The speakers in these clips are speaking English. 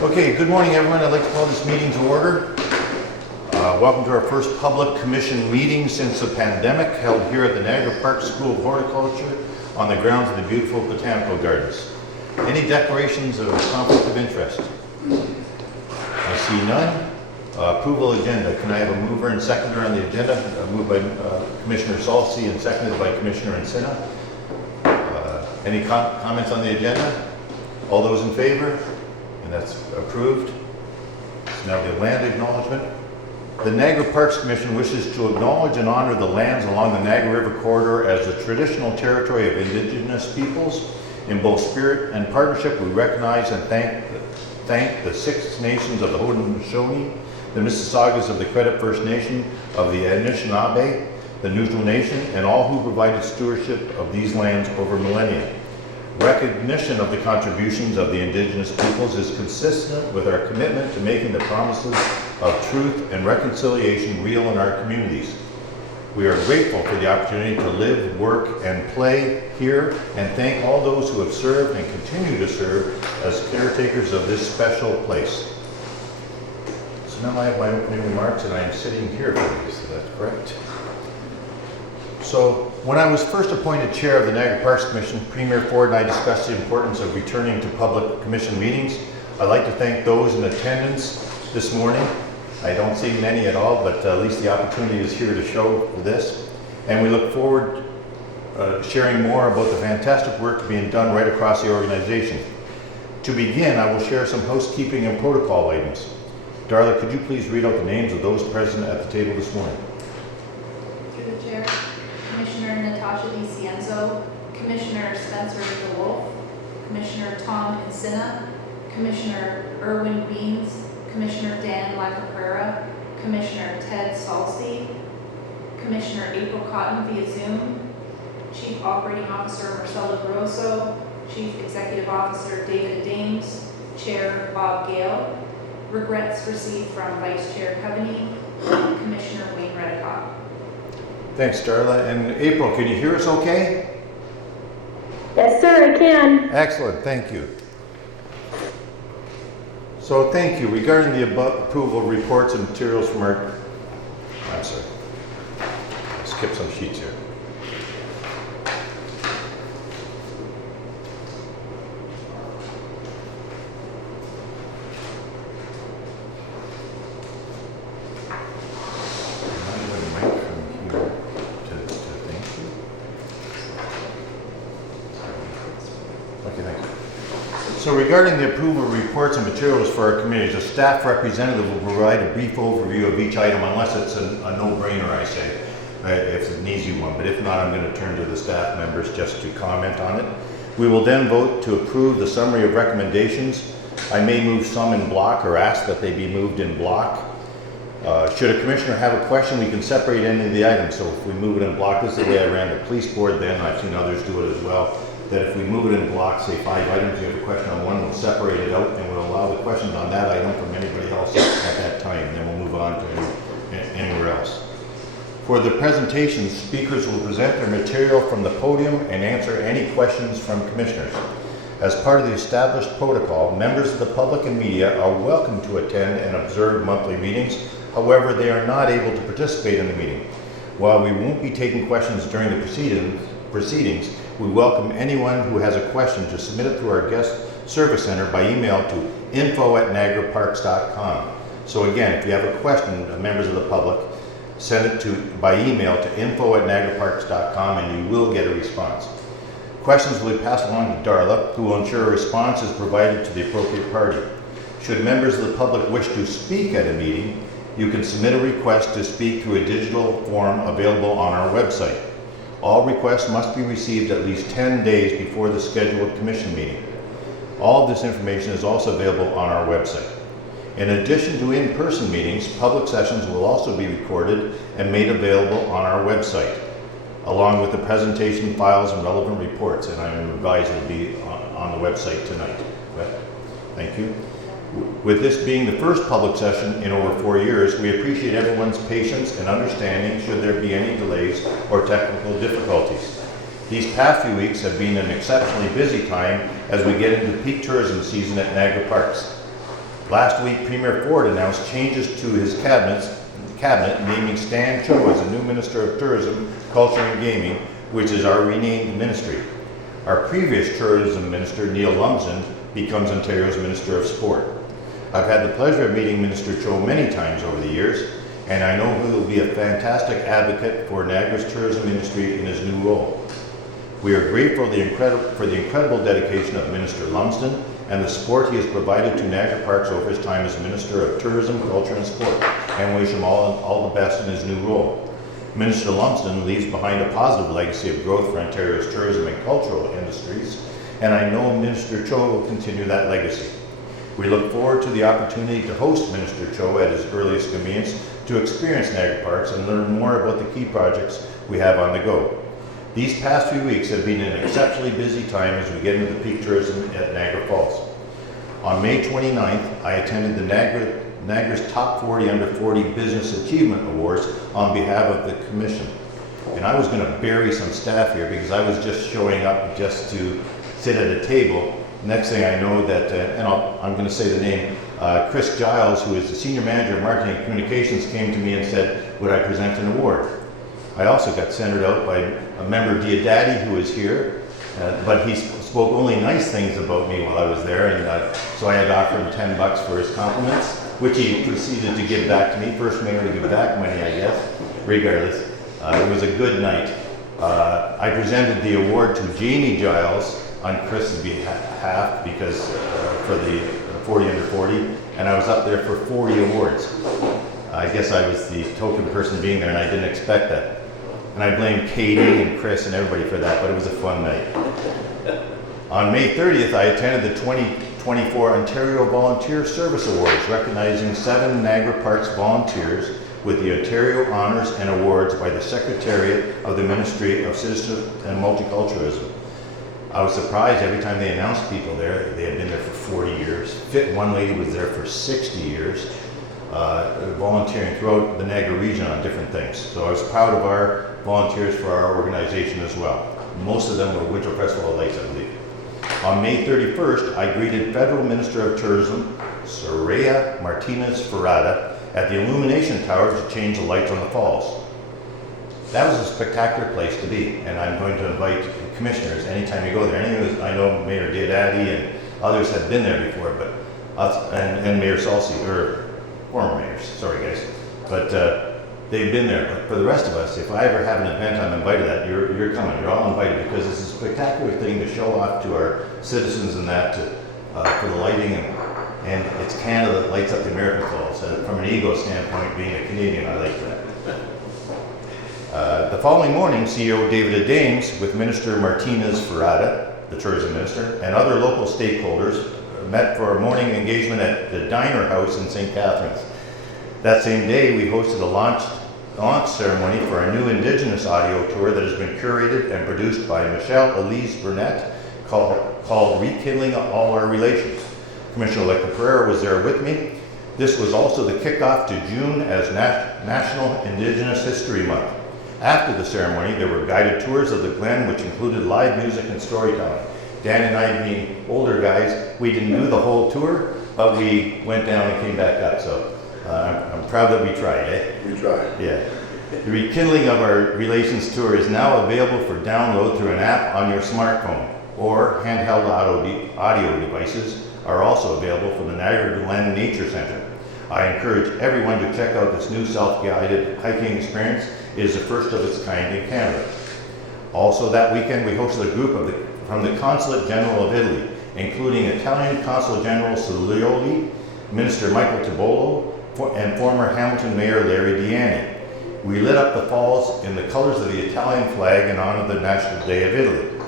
Okay, good morning everyone. I'd like to call this meeting to order. Welcome to our first public commission meeting since the pandemic, held here at the Niagara Park School of Horticulture on the grounds of the beautiful botanical gardens. Any declarations of conflict of interest? I see none. Approval agenda. Can I have a mover and seconder on the agenda? Moved by Commissioner Salsi and seconded by Commissioner Encina. Any comments on the agenda? All those in favor? And that's approved. So now the land acknowledgement. The Niagara Parks Commission wishes to acknowledge and honor the lands along the Niagara River corridor as the traditional territory of Indigenous peoples. In both spirit and partnership, we recognize and thank the Six Nations of the Haudenosaunee, the Mississaugas of the Credit First Nation, of the Anishinaabe, the Neutral Nation, and all who provided stewardship of these lands over millennia. Recognition of the contributions of the Indigenous peoples is consistent with our commitment to making the promises of truth and reconciliation real in our communities. We are grateful for the opportunity to live, work, and play here, and thank all those who have served and continue to serve as caretakers of this special place. So now I have my opening remarks, and I am sitting here for these, so that's correct. So when I was first appointed chair of the Niagara Parks Commission, Premier Ford and I discussed the importance of returning to public commission meetings. I'd like to thank those in attendance this morning. I don't see many at all, but at least the opportunity is here to show for this. And we look forward sharing more about the fantastic work being done right across the organization. To begin, I will share some housekeeping and protocol items. Darla, could you please read out the names of those present at the table this morning? Through the chair, Commissioner Natasha DiCienzo, Commissioner Spencer DeWolf, Commissioner Tom Encina, Commissioner Irwin Beans, Commissioner Dan Lacaprera, Commissioner Ted Salsi, Commissioner April Cotton via Zoom, Chief Operating Officer Marcelo Barroso, Chief Executive Officer David Dames, Chair Bob Gale. Regrets received from Vice Chair Coveney and Commissioner Wayne Redicott. Thanks, Darla. And April, can you hear us okay? Yes, sir, I can. Excellent, thank you. So thank you. Regarding the above approval of reports and materials from our, I'm sorry, I'll skip some sheets here. So regarding the approval of reports and materials for our committees, a staff representative will provide a brief overview of each item unless it's a no-brainer, I say, if it's an easy one. But if not, I'm going to turn to the staff members just to comment on it. We will then vote to approve the summary of recommendations. I may move some in block or ask that they be moved in block. Should a commissioner have a question, we can separate any of the items. So if we move it in block, this is the way I ran the police board then, I've seen others do it as well, that if we move it in blocks, say 5 items, you have a question on one, we'll separate it out and we'll allow the questions on that item from anybody else at that time, and then we'll move on to anywhere else. For the presentations, speakers will present their material from the podium and answer any questions from commissioners. As part of the established protocol, members of the public and media are welcome to attend and observe monthly meetings. However, they are not able to participate in the meeting. While we won't be taking questions during the proceedings, we welcome anyone who has a question to submit it through our guest service center by email to info@niagaraparks.com. So again, if you have a question, members of the public, send it by email to info@niagaraparks.com and you will get a response. Questions will be passed along to Darla, who will ensure a response is provided to the appropriate party. Should members of the public wish to speak at a meeting, you can submit a request to speak through a digital form available on our website. All requests must be received at least 10 days before the scheduled commission meeting. All of this information is also available on our website. In addition to in-person meetings, public sessions will also be recorded and made available on our website, along with the presentation files and relevant reports, and I advise it will be on the website tonight. Thank you. With this being the first public session in over 4 years, we appreciate everyone's patience and understanding should there be any delays or technical difficulties. These past few weeks have been an exceptionally busy time as we get into peak tourism season at Niagara Parks. Last week, Premier Ford announced changes to his cabinet, naming Stan Cho as the new Minister of Tourism, Culture and Gaming, which is our renamed ministry. Our previous Tourism Minister, Neil Lumsden, becomes Ontario's Minister of Sport. I've had the pleasure of meeting Minister Cho many times over the years, and I know he will be a fantastic advocate for Niagara's tourism industry in his new role. We are grateful for the incredible dedication of Minister Lumsden and the support he has provided to Niagara Parks over his time as Minister of Tourism, Culture and Sport, and wish him all the best in his new role. Minister Lumsden leaves behind a positive legacy of growth for Ontario's tourism and cultural industries, and I know Minister Cho will continue that legacy. We look forward to the opportunity to host Minister Cho at his earliest convenience to experience Niagara Parks and learn more about the key projects we have on the go. These past few weeks have been an exceptionally busy time as we get into the peak tourism at Niagara Falls. On May 29th, I attended the Niagara's Top 40 Under 40 Business Achievement Awards on behalf of the Commission. And I was going to bury some staff here because I was just showing up just to sit at a table. Next thing I know that, I'm going to say the name, Chris Giles, who is the Senior Manager of Marketing and Communications, came to me and said, would I present an award? I also got centered out by a member, Diodati, who is here, but he spoke only nice things about me while I was there, and so I had to offer him $10 for his compliments, which he proceeded to give back to me. First mayor to give back money, I guess. Regardless, it was a good night. I presented the award to Jamie Giles on Chris's behalf because for the 40 Under 40, and I was up there for 40 awards. I guess I was the token person being there, and I didn't expect that. And I blame Katie and Chris and everybody for that, but it was a fun night. On May 30th, I attended the 2024 Ontario Volunteer Service Awards, recognizing 7 Niagara Parks volunteers with the Ontario Honours and Awards by the Secretariat of the Ministry of Citizenship and Multiculturalism. I was surprised every time they announced people there. They had been there for 40 years. One lady was there for 60 years. Volunteering throughout the Niagara region on different things. So I was proud of our volunteers for our organization as well. Most of them were Winter Festival Lights, I believe. On May 31st, I greeted Federal Minister of Tourism, Soraya Martinez Ferrada, at the illumination tower to change the lights on the falls. That was a spectacular place to be, and I'm going to invite commissioners anytime you go there. I know Mayor Diodati and others have been there before, but and Mayor Salsi, or former mayors, sorry guys, but they've been there. But for the rest of us, if I ever have an event I'm invited at, you're coming. You're all invited because it's a spectacular thing to show off to our citizens and that for the lighting, and it's Canada that lights up the American Falls. From an ego standpoint, being a Canadian, I like that. The following morning, CEO David Adames with Minister Martinez Ferrada, the tourism minister, and other local stakeholders met for a morning engagement at the Diner House in St. Catharines. That same day, we hosted a launch ceremony for a new Indigenous audio tour that has been curated and produced by Michelle Elise Burnett called Rekindling All Our Relations. Commissioner-elect Pereira was there with me. This was also the kickoff to June as National Indigenous History Month. After the ceremony, there were guided tours of the Glen, which included live music and storytelling. Dan and I, being older guys, we didn't do the whole tour, but we went down and came back up. So I'm proud that we tried, eh? We tried. Yeah. The Rekindling of Our Relations tour is now available for download through an app on your smartphone, or handheld audio devices are also available from the Niagara Glen Nature Center. I encourage everyone to check out this new self-guided hiking experience. It is the first of its kind in Canada. Also that weekend, we hosted a group from the Consulate General of Italy, including Italian Consul General Solioli, Minister Michael Tibolo, and former Hamilton Mayor Larry Diani. We lit up the falls in the colors of the Italian flag in honor of the National Day of Italy.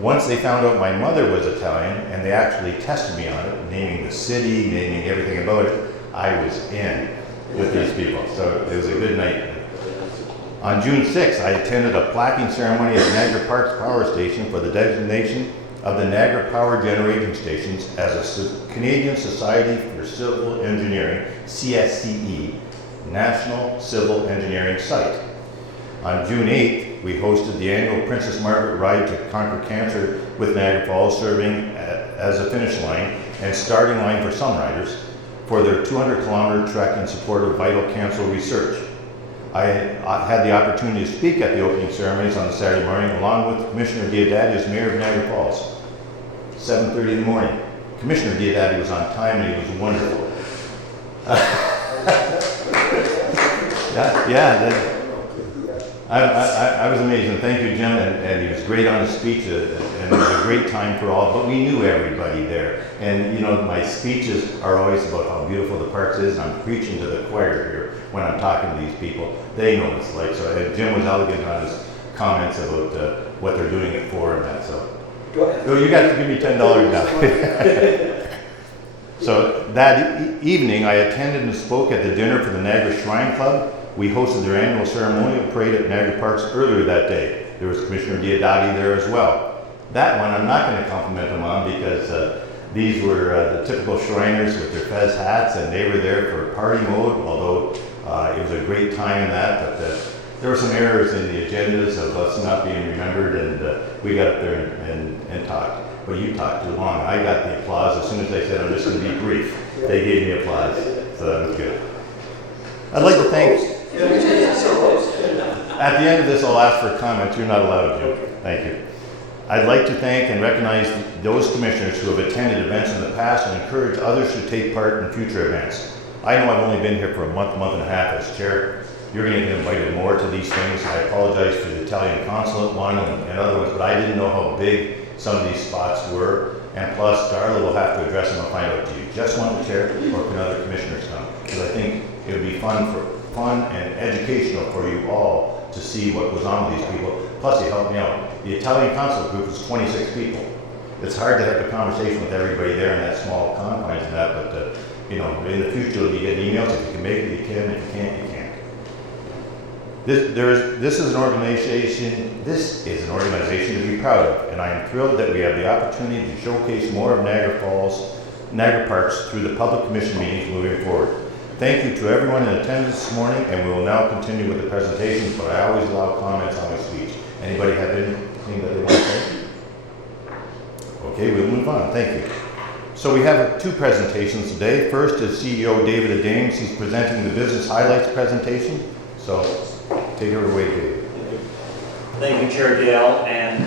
Once they found out my mother was Italian, and they actually tested me on it, naming the city, naming everything about it, I was in with these people. So it was a good night. On June 6th, I attended a plaquing ceremony at Niagara Parks Power Station for the designation of the Niagara Power Generating Stations as a Canadian Society for Civil Engineering, CSCE, National Civil Engineering Site. On June 8th, we hosted the annual Princess Margaret Ride to Conquer Cancer with Niagara Falls, serving as a finish line and starting line for some riders for their 200-kilometer trek in support of vital cancer research. I had the opportunity to speak at the opening ceremonies on the Saturday morning, along with Commissioner Diodati as Mayor of Niagara Falls. 7:30 in the morning. Commissioner Diodati was on time and he was wonderful. I was amazed, and thank you, Jim, and he was great on his speech, and it was a great time for all, but we knew everybody there. And you know, my speeches are always about how beautiful the parks is, and I'm preaching to the choir here when I'm talking to these people. They know what it's like, so and Jim was elegant on his comments about what they're doing it for and that, so. Go ahead. So you got to give me $10 now. So that evening, I attended and spoke at the dinner for the Niagara Shrine Club. We hosted their annual ceremonial parade at Niagara Parks earlier that day. There was Commissioner Diodati there as well. That one I'm not going to compliment them on because these were the typical Shriners with their fez hats, and they were there for party mode, although it was a great time in that, but there were some errors in the agendas of us not being remembered, and we got up there and talked. But you talked too long. I got the applause as soon as they said, I'm just going to be brief. They gave me applause, so that was good. I'd like to thank... At the end of this, I'll ask for comments. You're not allowed to. Thank you. I'd like to thank and recognize those commissioners who have attended events in the past and encourage others to take part in future events. I know I've only been here for a month and a half as chair. You're going to get invited more to these things. I apologize for the Italian consulate one and other ones, but I didn't know how big some of these spots were. And plus, Darla will have to address them and find out, do you just want the chair or can other commissioners come? Because I think it would be fun and educational for you all to see what goes on with these people. Plus, you helped me out. The Italian consulate group is 26 people. It's hard to have a conversation with everybody there in that small confines and that, but you know, in the future, you'll get emails. If you can make it, you can. If you can't, you can't. This is an organization to be proud of, and I am thrilled that we have the opportunity to showcase more of Niagara Parks through the public commission meetings moving forward. Thank you to everyone in attendance this morning, and we will now continue with the presentations, but I always allow comments on my speech. Anybody have anything that they want to say? Okay, we'll move on. Thank you. So we have two presentations today. First is CEO David Adames. He's presenting the business highlights presentation. So take it away, David. Thank you, Chair Dale, and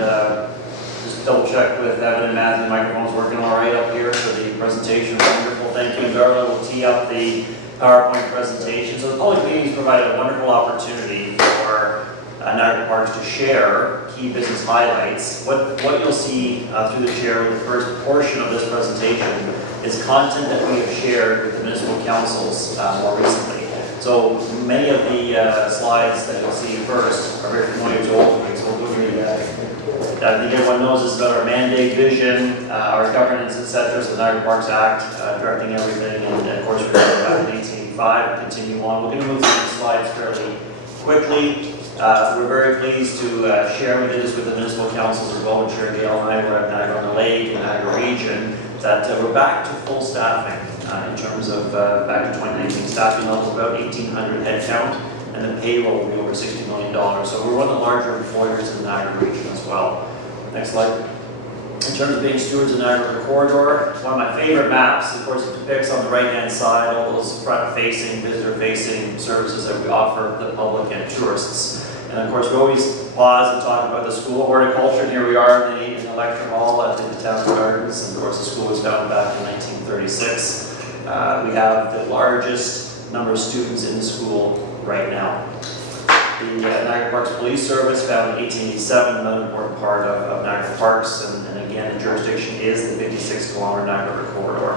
just double check with Evan and Matthew. The microphone's working all right up here for the presentation. Wonderful. Thank you. Darla will tee up the PowerPoint presentation. So the public meetings provide a wonderful opportunity for Niagara Parks to share key business highlights. What you'll see through the chair with the first portion of this presentation is content that we have shared with the municipal councils more recently. So many of the slides that you'll see first are very familiar to all of you. So we'll go through I think everyone knows this about our mandate, vision, our governance, etc. So the Niagara Parks Act, directing everything, and of course we're back in 1885 and continue on. We're going to move through these slides fairly quickly. We're very pleased to share with this with the municipal councils as well, with Chair Gale and I. We're at Niagara on the Lake and Niagara Region, that we're back to full staffing in terms of back to 2019 staffing levels, about 1,800 head count, and the payroll will be over $60 million. So we're one of the larger employers in the Niagara Region as well. Next slide. In terms of being stewards of the Niagara Corridor, one of my favorite maps, of course, it depicts on the right-hand side all those front-facing, visitor-facing services that we offer the public and tourists. And of course, we always pause and talk about the School of Horticulture, and here we are in the lecture hall at the Town Gardens. And of course, the school was founded back in 1936. We have the largest number of students in the school right now. The Niagara Parks Police Service, founded in 1887, another important part of Niagara Parks, and again, the jurisdiction is the 56-kilometer Niagara Corridor.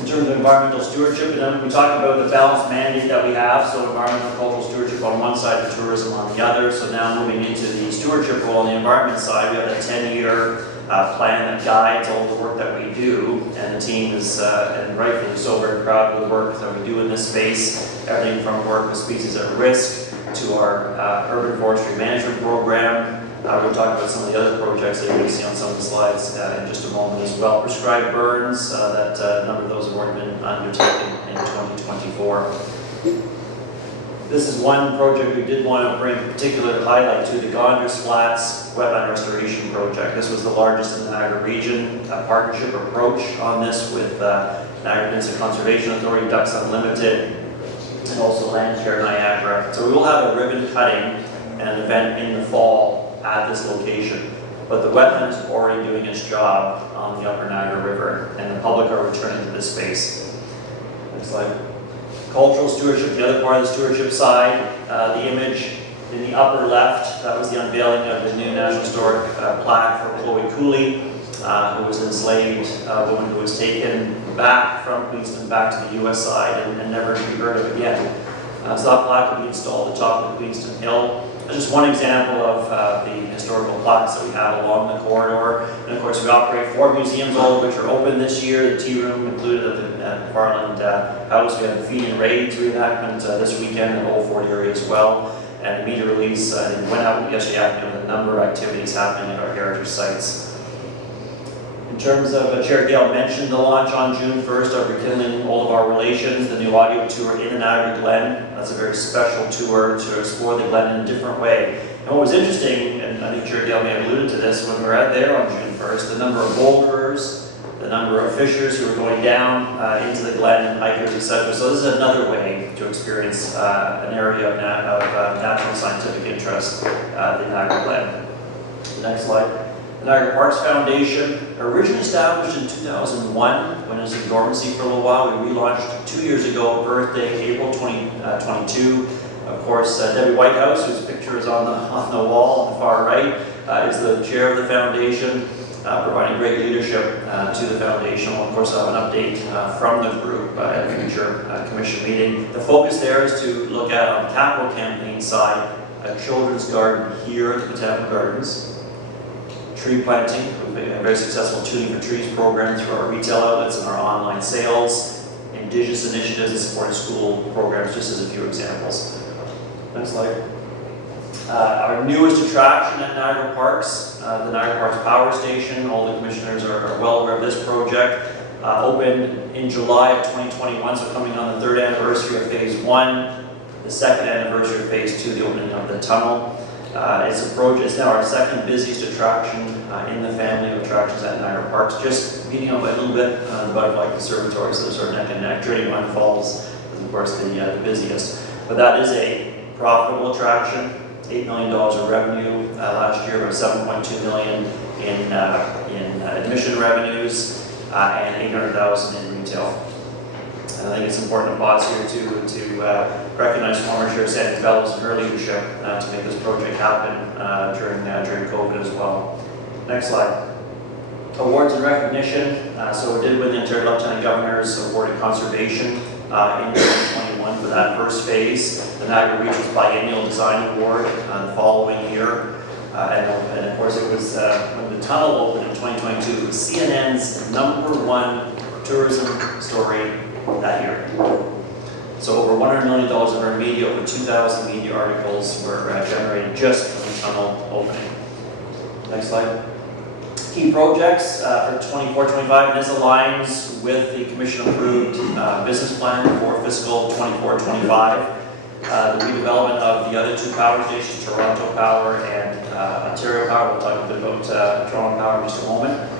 In terms of environmental stewardship, and then we talk about the balanced mandate that we have, so environmental and cultural stewardship on one side and tourism on the other. So now moving into the stewardship role on the environment side, we have a 10-year plan that guides all the work that we do, and the team is, and rightfully so, very proud of the work that we do in this space. Everything from work with species at risk to our urban forestry management program. We'll talk about some of the other projects that you're going to see on some of the slides in just a moment as well. Prescribed burns, that a number of those have already been undertaken in 2024. This is one project we did want to bring particular highlight to, the Gonders Flats Wetland Restoration Project. This was the largest in the Niagara region, a partnership approach on this with Niagara Peninsula Conservation Authority, Ducks Unlimited, and also Landcare Niagara. So we will have a ribbon cutting and an event in the fall at this location. But the wetland is already doing its job on the upper Niagara River, and the public are returning to this space. Next slide. Cultural stewardship, the other part of the stewardship side, the image in the upper left, that was the unveiling of the new National Historic plaque for Chloe Cooley, who was an enslaved woman who was taken back from Queenston back to the US side and never to be heard of again. So that plaque will be installed at the top of the Queenston Hill. That's just one example of the historical plaques that we have along the corridor. And of course, we operate 4 museums, all of which are open this year. The tea room included at the Farland House. We have the Feed and Raids reenactment this weekend in the Old Fort area as well. And the media release went out yesterday afternoon with a number of activities happening at our heritage sites. In terms of, Chair Gale mentioned the launch on June 1st of Rekindling All of Our Relations, the new audio tour in the Niagara Glen. That's a very special tour to explore the Glen in a different way. And what was interesting, and I think Chair Gale may have alluded to this, when we were there on June 1st, the number of boulderers, the number of fishers who were going down into the Glen and hikers, etc. So this is another way to experience an area of natural scientific interest, the Niagara Glen. Next slide. The Niagara Parks Foundation, originally established in 2001, when it was in dormancy for a little while. We relaunched 2 years ago, birthday, April 2022. Of course, Debbie Whitehouse, whose picture is on the wall on the far right, is the chair of the foundation, providing great leadership to the foundation. We'll, of course, have an update from the group at a future commission meeting. The focus there is to look at, on the capital campaign side, a children's garden here at the Botanical Gardens. Tree planting, we've been a very successful Tuning for Trees program through our retail outlets and our online sales, Indigenous initiatives and supporting school programs, just as a few examples. Next slide. Our newest attraction at Niagara Parks, the Niagara Parks Power Station. All the commissioners are well aware of this project. Opened in July of 2021, so coming on the 3rd anniversary of Phase 1, the 2nd anniversary of Phase 2, the opening of the tunnel. It's now our second busiest attraction in the family of attractions at Niagara Parks, just beating up a little bit the Butterfly Conservatory, so those are neck and neck. Journey Run Falls is, of course, the busiest. But that is a profitable attraction. $8 million of revenue last year, about $7.2 million in admission revenues, and $800,000 in retail. And I think it's important to pause here to recognize former Chair Sandy Bellows and her leadership to make this project happen during COVID as well. Next slide. Awards and recognition. So we did win the Ontario Lieutenant Governor's Award in Conservation in 2021 for that first phase. The Niagara Region's Biennial Design Award the following year. And of course it was, when the tunnel opened in 2022, it was CNN's #1 tourism story that year. So over $100 million of our media, over 2,000 media articles were generated just from the tunnel opening. Next slide. Key projects for 24-25, and this aligns with the commission-approved business plan for fiscal 24-25. The redevelopment of the other 2 power stations, Toronto Power and Ontario Power. We'll talk a bit about Toronto Power in just a moment.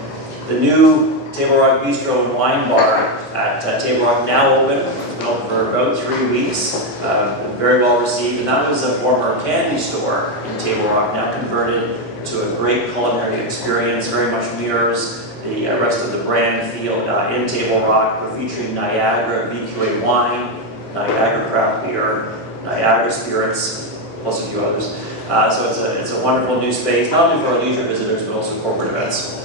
The new Table Rock Bistro and Wine Bar at Table Rock, now open. It's been open for about 3 weeks. Very well received. And that was a former candy store in Table Rock, now converted to a great culinary experience. Very much mirrors the rest of the brand feel in Table Rock. We're featuring Niagara VQA wine, Niagara craft beer, Niagara spirits, plus a few others. So it's a wonderful new space, not only for our leisure visitors, but also corporate events.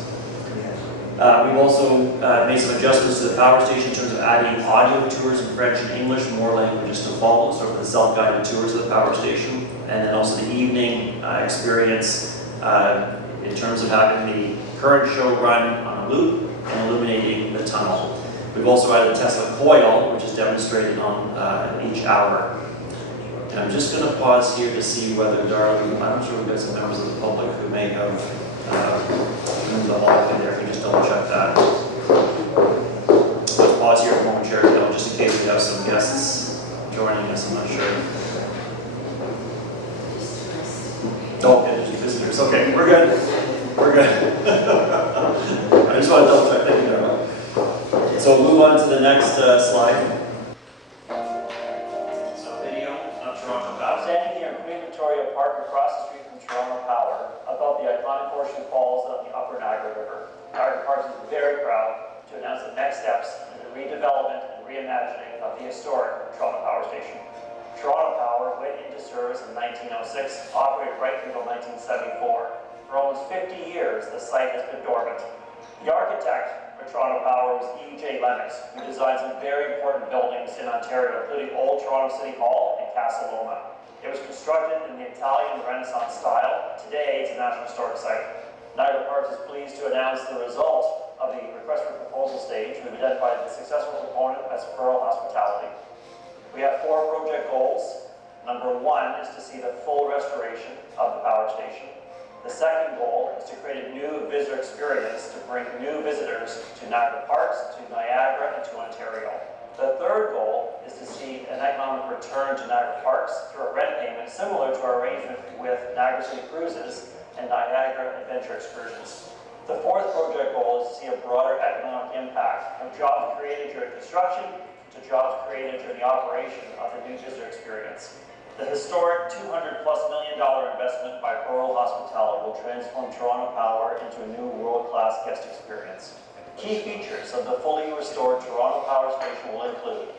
We've also made some adjustments to the power station in terms of adding audio tours in French and English, more languages to follow, so for the self-guided tours of the power station. And then also the evening experience in terms of having the current show run on a loop and illuminating the tunnel. We've also added a Tesla coil, which is demonstrated on each hour. And I'm just going to pause here to see whether, Darlene, I'm sure we've got some members of the public who may have moved the hall in there. If we just double check that. Let's pause here momentarily, just in case we have some guests joining us. I'm not sure. It's okay, we're good. We're good. I just want to double check. Thank you, Darrell. So we'll move on to the next slide. So video of Toronto Power. Standing here in Queen Victoria Park across the street from Toronto Power, above the iconic Horseshoe Falls of the Upper Niagara River. Niagara Parks is very proud to announce the next steps in the redevelopment and reimagining of the historic Toronto Power Station. Toronto Power went into service in 1906, operated right through 1974. For almost 50 years, the site has been dormant. The architect for Toronto Power was E.J. Lennox, who designed some very important buildings in Ontario, including Old Toronto City Hall and Casa Loma. It was constructed in the Italian Renaissance style. Today, it's a National Historic Site. Niagara Parks is pleased to announce the result of the request for proposal stage. We've identified the successful proponent as Pearl Hospitality. We have 4 project goals. Number 1 is to see the full restoration of the power station. The second goal is to create a new visitor experience to bring new visitors to Niagara Parks, to Niagara, and to Ontario. The third goal is to see an economic return to Niagara Parks through a rent payment similar to our arrangement with Niagara City Cruises and Niagara Adventure Excursions. The fourth project goal is to see a broader economic impact from jobs created during construction to jobs created during the operation of the new visitor experience. The historic $200+ million investment by Pearl Hospitality will transform Toronto Power into a new world-class guest experience. Key features of the fully restored Toronto Power Station will include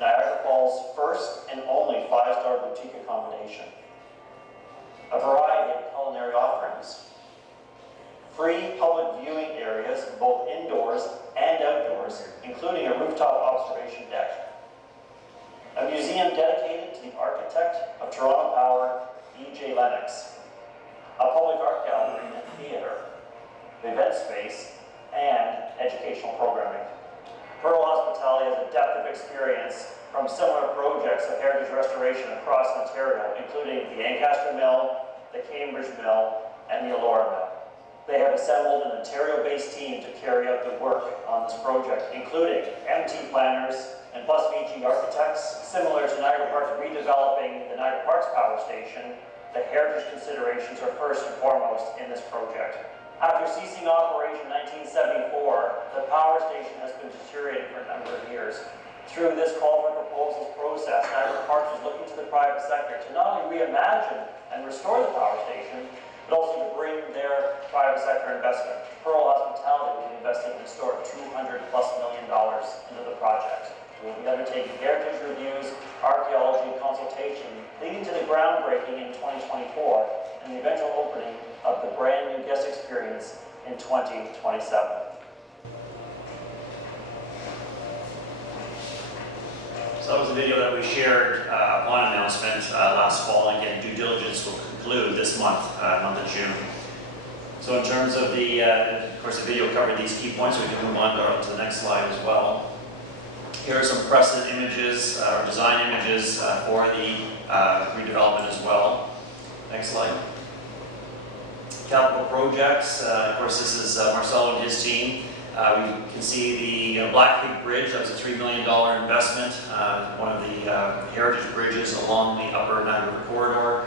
Niagara Falls' first and only 5-star boutique accommodation, a variety of culinary offerings, free public viewing areas both indoors and outdoors, including a rooftop observation deck, a museum dedicated to the architect of Toronto Power, E.J. Lennox, a public art gallery and theater, event space, and educational programming. Pearl Hospitality has a depth of experience from similar projects of heritage restoration across Ontario, including the Ancaster Mill, the Cambridge Mill, and the Elora Mill. They have assembled an Ontario-based team to carry out the work on this project, including MT planners and Plus VG architects. Similar to Niagara Parks redeveloping the Niagara Parks Power Station, the heritage considerations are first and foremost in this project. After ceasing operation in 1974, the power station has been deteriorating for a number of years. Through this call for proposals process, Niagara Parks is looking to the private sector to not only reimagine and restore the power station, but also to bring their private sector investment. Pearl Hospitality will be investing an historic $200+ million into the project. We will be undertaking heritage reviews, archaeology, and consultation, leading to the groundbreaking in 2024 and the eventual opening of the brand new guest experience in 2027. So that was a video that we shared on announcement last fall, and again, due diligence will conclude this month, month of June. So in terms of the, of course the video covered these key points, so we can move on to the next slide as well. Here are some precedent images, or design images for the redevelopment as well. Next slide. Capital projects, of course this is Marcelo and his team. We can see the Black Creek Bridge. That was a $3 million investment, one of the heritage bridges along the Upper Niagara corridor.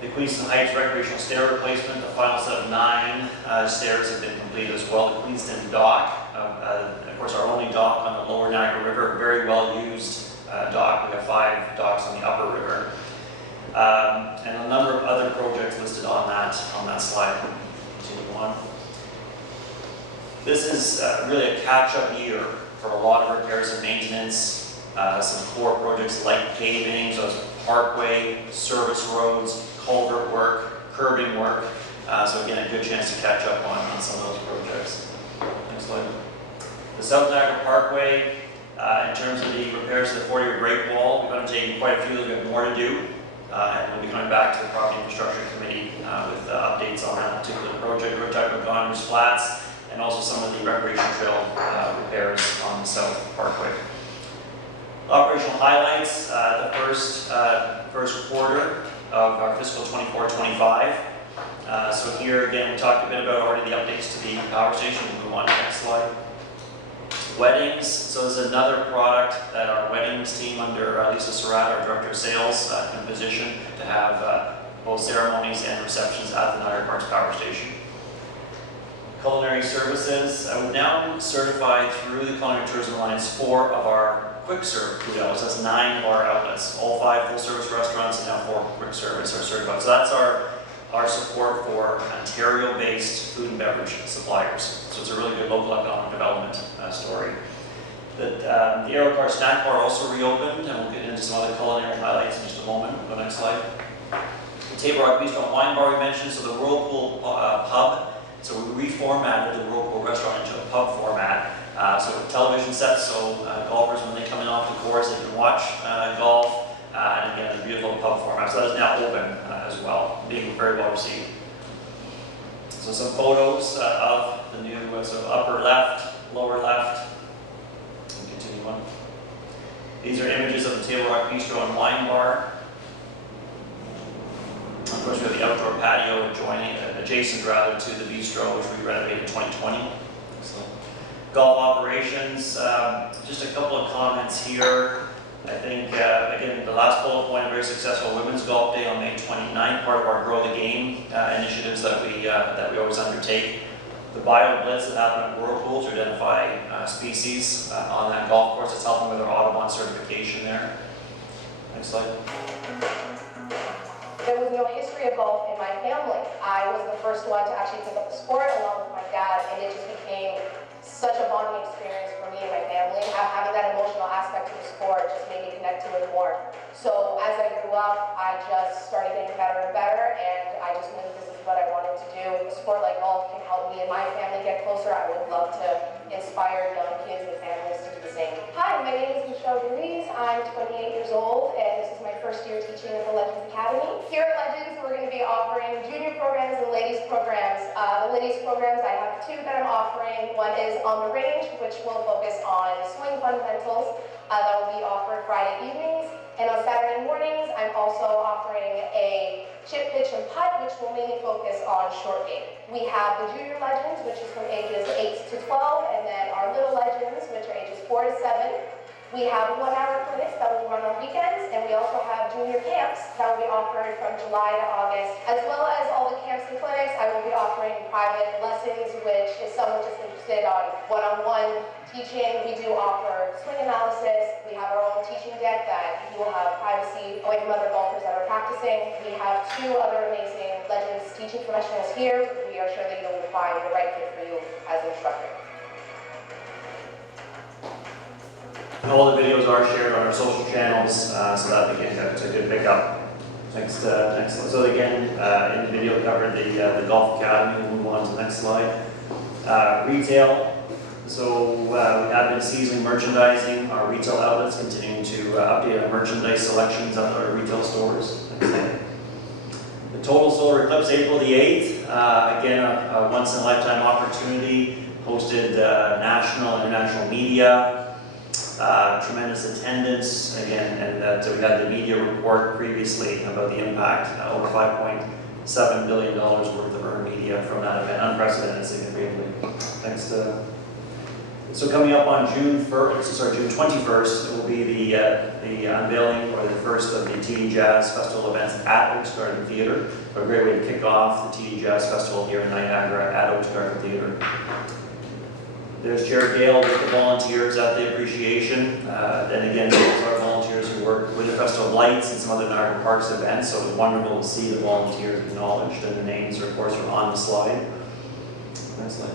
The Queenston Heights recreational stair replacement, the final set of 9 stairs have been completed as well. The Queenston Dock, of course our only dock on the Lower Niagara River, very well used dock. We have 5 docks on the Upper River. And a number of other projects listed on that slide. Continue on. This is really a catch-up year for a lot of repairs and maintenance. Some core projects like paving, so it's parkway, service roads, culvert work, curbing work. So again, a good chance to catch up on some of those projects. Next slide. The South Niagara Parkway, in terms of the repairs to the 40-year Great Wall, we've undertaken quite a few, we have more to do. And we'll be coming back to the Property Infrastructure Committee with updates on that particular project. We're talking about Goner's Flats and also some of the recreation trail repairs on the South Parkway. Operational highlights, the first quarter of our fiscal 24-25. So here again, we talked a bit about already the updates to the power station. We'll move on to the next slide. Weddings, so this is another product that our weddings team under Lisa Surratt, our Director of Sales, can position to have both ceremonies and receptions at the Niagara Parks Power Station. Culinary services, I would now certify through the Culinary Tourism Alliance 4 of our quick serve food outlets. That's 9 of our outlets. All 5 full service restaurants and now 4 quick service are certified. So that's our support for Ontario-based food and beverage suppliers. So it's a really good local economic development story. The Aerocar snack bar also reopened, and we'll get into some other culinary highlights in just a moment. The next slide. The Table Rock Bistro and Wine Bar we mentioned, so the Whirlpool pub. So we reformatted the Whirlpool restaurant into a pub format. So television sets, so golfers, when they come in off the course, they can watch golf. And again, a beautiful pub format. So that is now open as well, being very well received. So some photos of the new so upper left, lower left. And continue on. These are images of the Table Rock Bistro and Wine Bar. Of course, we have the outdoor patio adjacent to the bistro, which we renovated in 2020. So, golf operations, just a couple of comments here. I think, again, the last bullet point, a very successful Women's Golf Day on May 29th, part of our Grow the Game initiatives that we always undertake. The bio blitz that happened at Whirlpool to identify species on that golf course. It's helping with our Audubon certification there. Next slide. There was no history of golf in my family. I was the first one to actually pick up the sport along with my dad, and it just became such a bonding experience for me and my family. Having that emotional aspect to the sport just made me connect to it more. So as I grew up, I just started getting better and better, and I just knew this is what I wanted to do. A sport like golf can help me and my family get closer. I would love to inspire young kids and families to do the same. Hi, my name is Michelle Ruiz. I'm 28 years old, and this is my first year teaching at the Legends Academy. Here at Legends, we're going to be offering junior programs and ladies programs. The ladies programs, I have 2 that I'm offering. One is on the range, which will focus on swing fundamentals. That will be offered Friday evenings. And on Saturday mornings, I'm also offering a chip, pitch, and putt, which will mainly focus on short game. We have the Junior Legends, which is from ages 8 to 12, and then our Little Legends, which are ages 4 to 7. We have 1-hour clinics that will run on weekends, and we also have junior camps that will be offered from July to August. As well as all the camps and clinics, I will be offering private lessons, which is someone just interested on one-on-one teaching. We do offer swing analysis. We have our own teaching deck that you will have privacy away from other golfers that are practicing. We have 2 other amazing Legends teaching professionals here. We are sure that you will find the right fit for you as an instructor. All the videos are shared on our social channels, so that again, that's a good pickup. Next slide. So again, in the video covered the Golf Academy. We'll move on to the next slide. Retail. So we have been seasonally merchandising our retail outlets, continuing to update our merchandise selections at our retail stores. Next slide. The Total Solar Eclipse, April the 8th. Again, a once-in-a-lifetime opportunity. Hosted national and international media. Tremendous attendance again, and that we had the media report previously about the impact, over $5.7 billion worth of earned media from that event, unprecedented significantly. Thanks to. So coming up on June 21st, it will be the unveiling or the first of the TD Jazz Festival events at Oaks Garden Theatre. A great way to kick off the TD Jazz Festival here in Niagara at Oaks Garden Theatre. There's Jared Gale with the volunteers at the appreciation. And again, those are volunteers who work with the Festival of Lights and some other Niagara Parks events, so it's wonderful to see the volunteers acknowledged, and the names, of course, are on the slide. Next slide.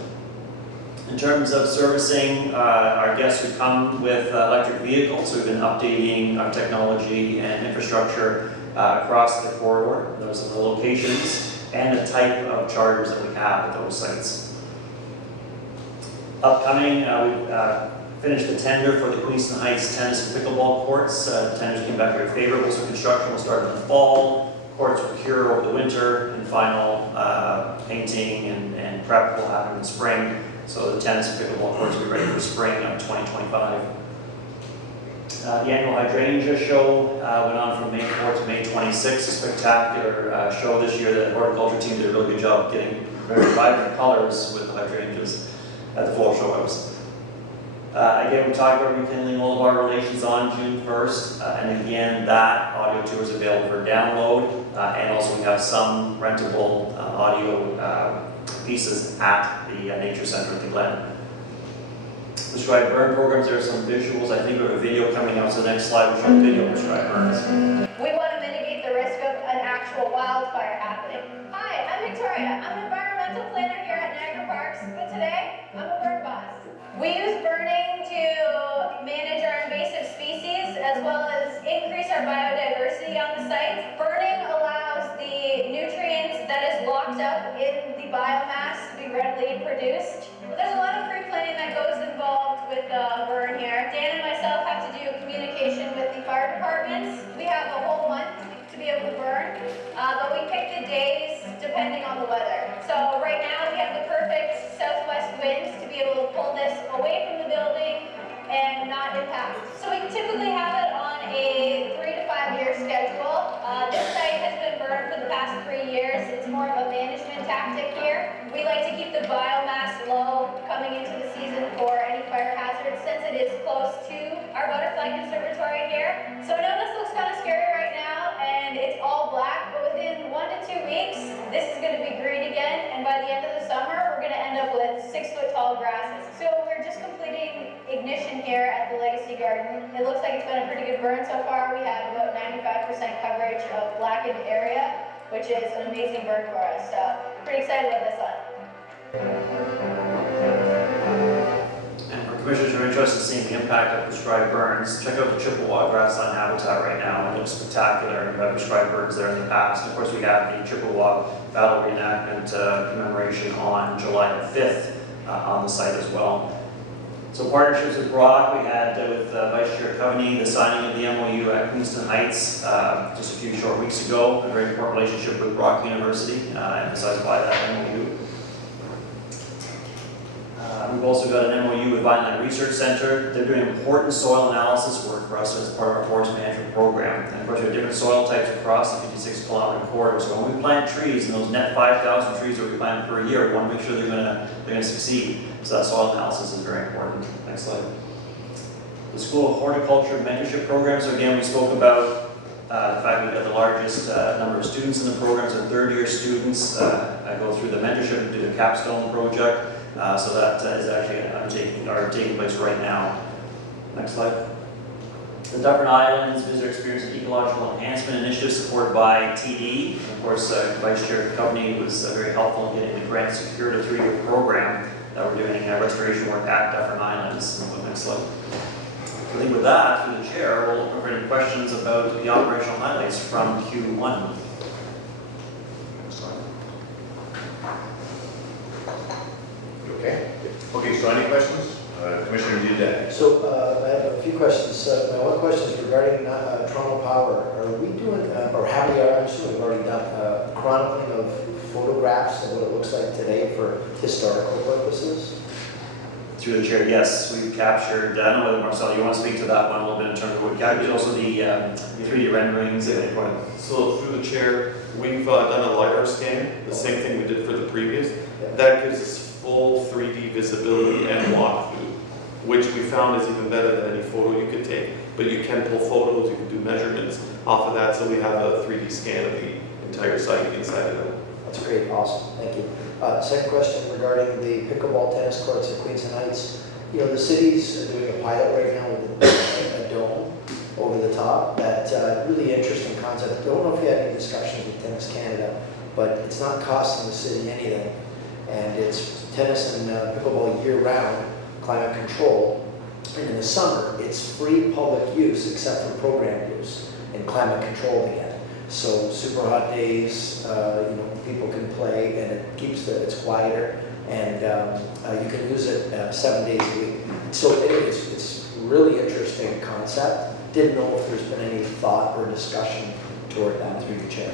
In terms of servicing our guests who come with electric vehicles, we've been updating our technology and infrastructure across the corridor. Those are the locations and the type of chargers that we have at those sites. Upcoming, we finished the tender for the Queenston Heights tennis and pickleball courts. Tenders came back very favorable, so construction will start in the fall. Courts will cure over the winter, and final painting and prep will happen in the spring. So the tennis and pickleball courts will be ready for spring of 2025. The annual Hydrangea Show went on from May 4th to May 26th. A spectacular show this year. The horticulture team did a really good job getting very vibrant colors with the hydrangeas at the Fall Show House. Again, we talked about rekindling all of our relations on June 1st, and again, that audio tour is available for download, and also we have some rentable audio pieces at the Nature Center at the Glen. Prescribed burn programs, there are some visuals. I think we have a video coming up, so the next slide will show the video of prescribed burns. We want to mitigate the risk of an actual wildfire happening. Hi, I'm Victoria. I'm an environmental planner here at Niagara Parks, but today I'm a burn boss. We use burning to manage our invasive species as well as increase our biodiversity on the site. Burning allows the nutrients that is locked up in the biomass to be readily produced. There's a lot of pre-planning that goes involved with the burn here. Dan and myself have to do communication with the fire departments. We have a whole month to be able to burn, but we pick the days depending on the weather. So right now we have the perfect southwest winds to be able to pull this away from the building and not impact. So we typically have it on a 3 to 5 year schedule. This site has been burned for the past 3 years. It's more of a management tactic here. We like to keep the biomass low coming into the season for any fire hazards since it is close to our butterfly conservatory here. So I know this looks kind of scary right now and it's all black, but within 1 to 2 weeks, this is going to be green again, and by the end of the summer, we're going to end up with 6-foot tall grasses. So we're just completing ignition here at the Legacy Garden. It looks like it's been a pretty good burn so far. We have about 95% coverage of blackened area, which is an amazing burn for us. So pretty excited about this one. And for commissioners who are interested in seeing the impact of prescribed burns, check out the Chippewa grassland habitat right now. It looks spectacular, and we've had prescribed burns there in the past. And of course, we have the Chippewa battle reenactment commemoration on July the 5th on the site as well. So partnerships with Brock, we had with Vice Chair Coveney, the signing of the MOU at Queenston Heights just a few short weeks ago. A very important relationship with Brock University, emphasized by that MOU. We've also got an MOU with Vineland Research Center. They're doing important soil analysis work for us as part of our forest management program. And of course, we have different soil types across the 56-kilometer corridor. So when we plant trees, and those net 5,000 trees that we plant per year, we want to make sure they're going to succeed. So that soil analysis is very important. Next slide. The School of Horticulture mentorship program. So again, we spoke about the fact we've got the largest number of students in the programs, and third-year students go through the mentorship and do the capstone project. So that is actually taking place right now. Next slide. The Dufferin Islands Visitor Experience and Ecological Enhancement Initiative supported by TD. Of course, Vice Chair Coveney was very helpful in getting the grant secured, a 3-year program that we're doing restoration work at Dufferin Islands. Next slide. I think with that, through the chair, we'll look for any questions about the operational highlights from Q1. Okay, so any questions? Commissioner Dudek. So I have a few questions. My one question is regarding Toronto Power. Are we doing, or have we, I'm assuming we've already done chronicling of photographs of what it looks like today for historical purposes? Through the chair, yes, we've captured, I don't know whether Marcel, you want to speak to that one a little bit in terms of what we captured, also the 3D renderings. So through the chair, we've done a LiDAR scan, the same thing we did for the previous. That gives us full 3D visibility and walkthrough, which we found is even better than any photo you could take. But you can pull photos, you can do measurements off of that, so we have a 3D scan of the entire site inside and out. That's great, awesome, thank you. Second question regarding the pickleball tennis courts at Queenston Heights. You know, the city's doing a pilot right now with a dome over the top. That really interesting concept. I don't know if you had any discussions with Tennis Canada, but it's not costing the city anything. And it's tennis and pickleball year-round, climate control. And in the summer, it's free public use except for program use and climate controlled again. So super hot days, you know, people can play, and it keeps it's quieter, and you can use it 7 days a week. So it's really interesting concept. Didn't know if there's been any thought or discussion toward that through the chair.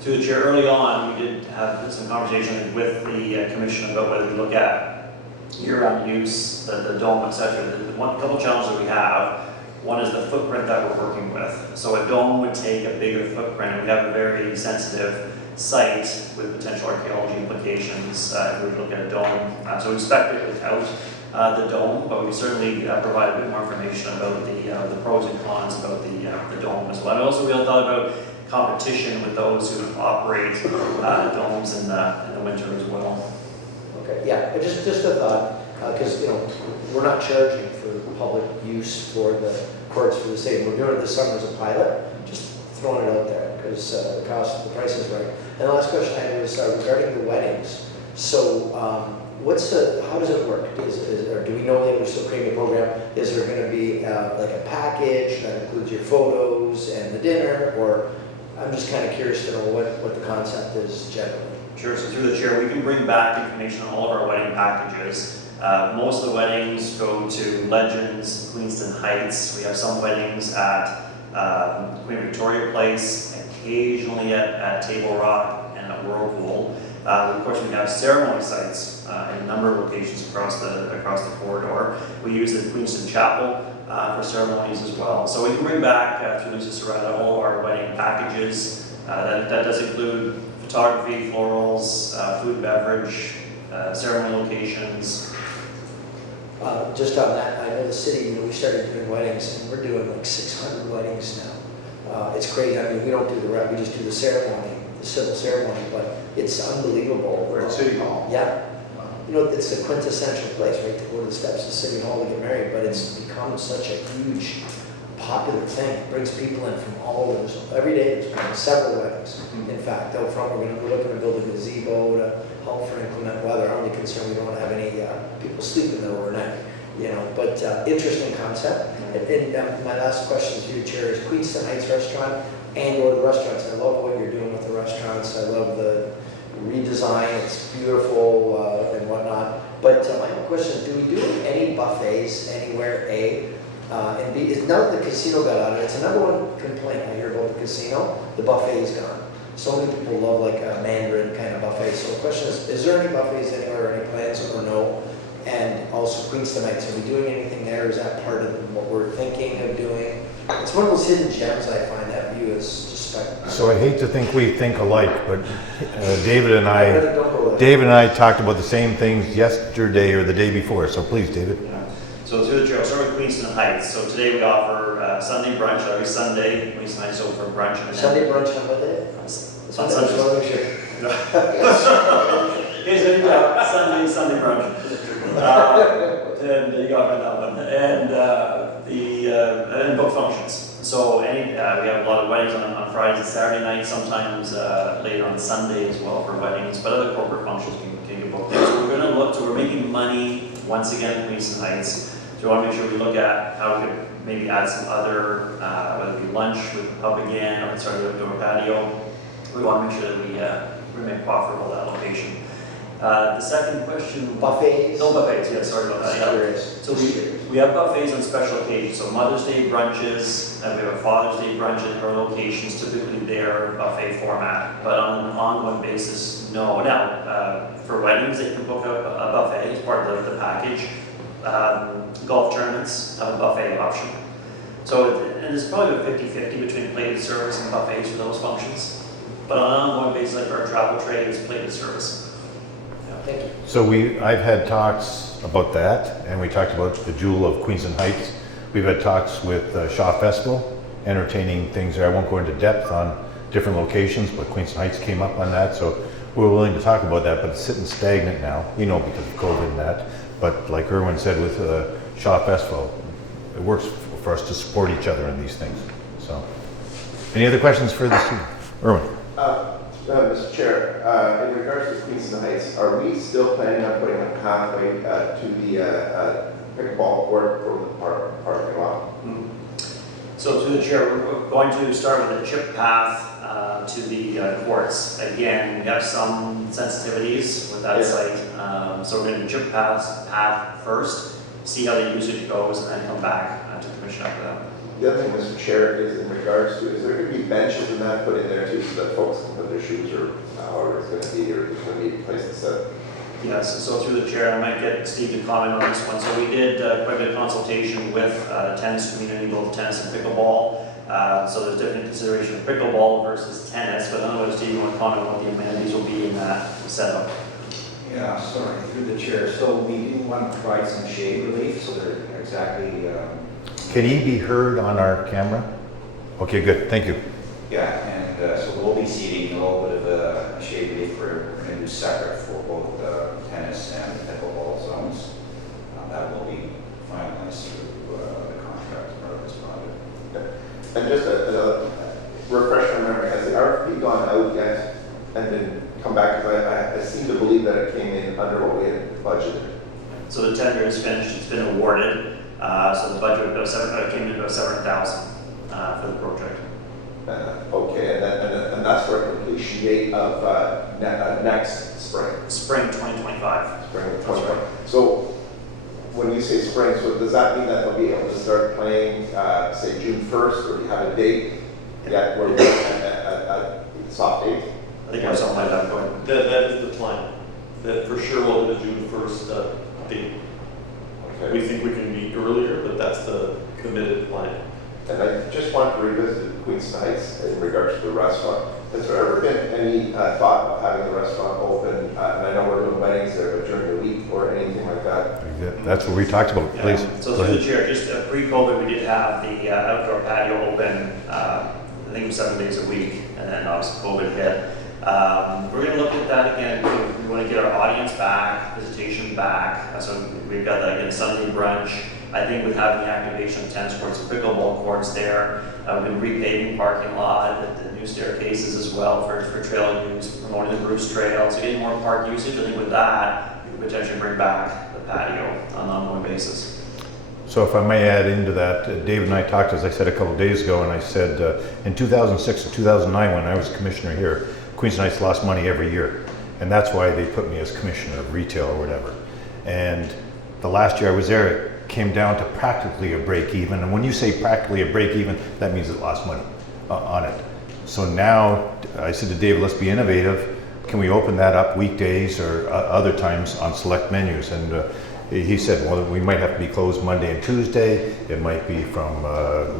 Through the chair, early on, we did have some conversation with the commission about whether we look at year-round use, the dome, etc. The couple challenges that we have. One is the footprint that we're working with. So a dome would take a bigger footprint, and we have a very sensitive site with potential archaeology implications if we look at a dome. So we expect it without the dome, but we certainly provide a bit more information about the pros and cons about the dome as well. And also we all thought about competition with those who operate domes in the winter as well. Okay, yeah, but just a thought, because, we're not charging for public use for the courts for the state. We're doing it this summer as a pilot, just throwing it out there, because the price is right. And the last question I had was regarding the weddings. So, how does it work? Or do we know that we're still creating a program? Is there going to be like a package that includes your photos and the dinner? Or I'm just kind of curious to know what the concept is generally. Sure, so through the chair, we can bring back information on all of our wedding packages. Most of the weddings go to Legends, Queenston Heights. We have some weddings at Queen Victoria Place, occasionally at Table Rock and at Whirlpool. Of course, we have ceremony sites in a number of locations across the corridor. We use the Queenston Chapel for ceremonies as well. So we can bring back through Lisa Serrata all of our wedding packages. That does include photography, florals, food and beverage, ceremony locations. Just on that, I know the city, we started doing weddings, and we're doing like 600 weddings now. It's crazy. I mean, we don't do the we just do the ceremony, the civil ceremony, but it's unbelievable. We're at City Hall. Yeah. It's a quintessential place, right, to go to the steps of City Hall to get married, but it's become such a huge, popular thing. It brings people in from all over. So every day there's been several weddings. In fact, out front we're looking to build a gazebo to help for inclement weather. Our only concern, we don't have any people sleeping there overnight. But interesting concept. And my last question to you, Chair, is Queenston Heights Restaurant and/or the restaurants. I love what you're doing with the restaurants. I love the redesign. It's beautiful and whatnot. But my own question is, do we do any buffets anywhere? And B, now that the casino got out of it, it's the number one complaint I hear about the casino. The buffet is gone. So many people love like a Mandarin kind of buffet. So the question is there any buffets anywhere, any plans or no? And also Queenston Heights, are we doing anything there? Is that part of what we're thinking of doing? It's one of those hidden gems I find. That view is just spectacular. So I hate to think we think alike, but David and I talked about the same things yesterday or the day before. So please, David. So through the chair, I'll start with Queenston Heights. So today we offer Sunday brunch, every Sunday. Queenston Heights open for brunch. And Sunday brunch on what day? On Sunday. Sunday. Here's Sunday brunch. And you got that one. And book functions. So we have a lot of weddings on Fridays and Saturday nights, sometimes later on Sunday as well for weddings, but other corporate functions can get booked. So we're going to look to, we're making money once again in Queenston Heights. So we want to make sure we look at how we could maybe add some other, whether it be lunch with the pub again, or start an outdoor patio. We want to make sure that we remain profitable at that location. The second question. Buffets? No buffets, yeah, sorry about that. Yeah. So we have buffets on special occasions. So Mother's Day brunches, and we have a Father's Day brunch at our locations, typically they're buffet format. But on an ongoing basis, no. Now, for weddings, they can book a buffet as part of the package. Golf tournaments have a buffet option. So it's probably about 50-50 between plated service and buffets for those functions. But on an ongoing basis, like our travel trade is plated service. Thank you. So I've had talks about that, and we talked about the jewel of Queenston Heights. We've had talks with Shaw Festival, entertaining things there. I won't go into depth on different locations, but Queenston Heights came up on that, so we're willing to talk about that, but it's sitting stagnant now, because of COVID and that. But like Erwin said with Shaw Festival, it works for us to support each other in these things. So, any other questions for this? Erwin? Mr. Chair, in regards to Queenston Heights, are we still planning on putting a pathway to the pickleball court from the parking lot? So through the chair, we're going to start with a chip path to the courts. Again, we have some sensitivities with that site. So we're going to do chip path first, see how the usage goes, and then come back to commission after that. The other thing, Mr. Chair, is in regards to, is there going to be benches and that put in there too, so that folks can put their shoes or however it's going to be, or it's going to be a place to sit? Yes, so through the chair, I might get Steve to comment on this one. So we did quite a bit of consultation with the tennis community, both tennis and pickleball. So there's different consideration of pickleball versus tennis, but I don't know if Steve, you want to comment on what the amenities will be in that setup. Yeah, sorry, through the chair. So we do want to provide some shade relief, so they're exactly, Can he be heard on our camera? Okay, good, thank you. yeah, and so we'll be seating a little bit of a shade relief for a new separate for both tennis and pickleball zones. That will be finalized through the contract as part of this project. And just a refresh my memory, has the RFP gone out yet and then come back? Because I seem to believe that it came in under what we had budgeted. So the tender is finished, it's been awarded, so the budget came in about 700,000 for the project. Okay, and that's for a completion date of next spring. Spring 2025. Spring of 2020. So when you say spring, so does that mean that they'll be able to start playing, say June 1st, or do you have a date yet where we're a soft date? I think I was on my left going. That is the plan. That for sure will be the June 1st date. Okay. We think we can meet earlier, but that's the committed plan. And I just want to revisit Queen's Heights in regards to the restaurant. Has there ever been any thought of having the restaurant open? And I know we're doing weddings there, but during the week or anything like that? That's what we talked about, Yeah. please. So Go through the ahead. chair, just pre-COVID, we did have the outdoor patio open, I think it was 7 days a week, and then obviously COVID hit. We're going to look at that again. We want to get our audience back, visitation back. So we've got that again, Sunday brunch. I think with having the activation of tennis courts and pickleball courts there, we've been repaving parking lot, the new staircases as well for trail use, promoting the Bruce Trail. So getting more park usage, I think with that, we could potentially bring back the patio on an ongoing basis. So if I may add into that, Dave and I talked, as I said a couple of days ago, and I said in 2006 or 2009 when I was commissioner here, Queens Knights lost money every year. And that's why they put me as commissioner of retail or whatever. And the last year I was there, it came down to practically a break even. And when you say practically a break even, that means it lost money on it. So now I said to Dave, let's be innovative. Can we open that up weekdays or other times on select menus? And he said, well, we might have to be closed Monday and Tuesday. It might be from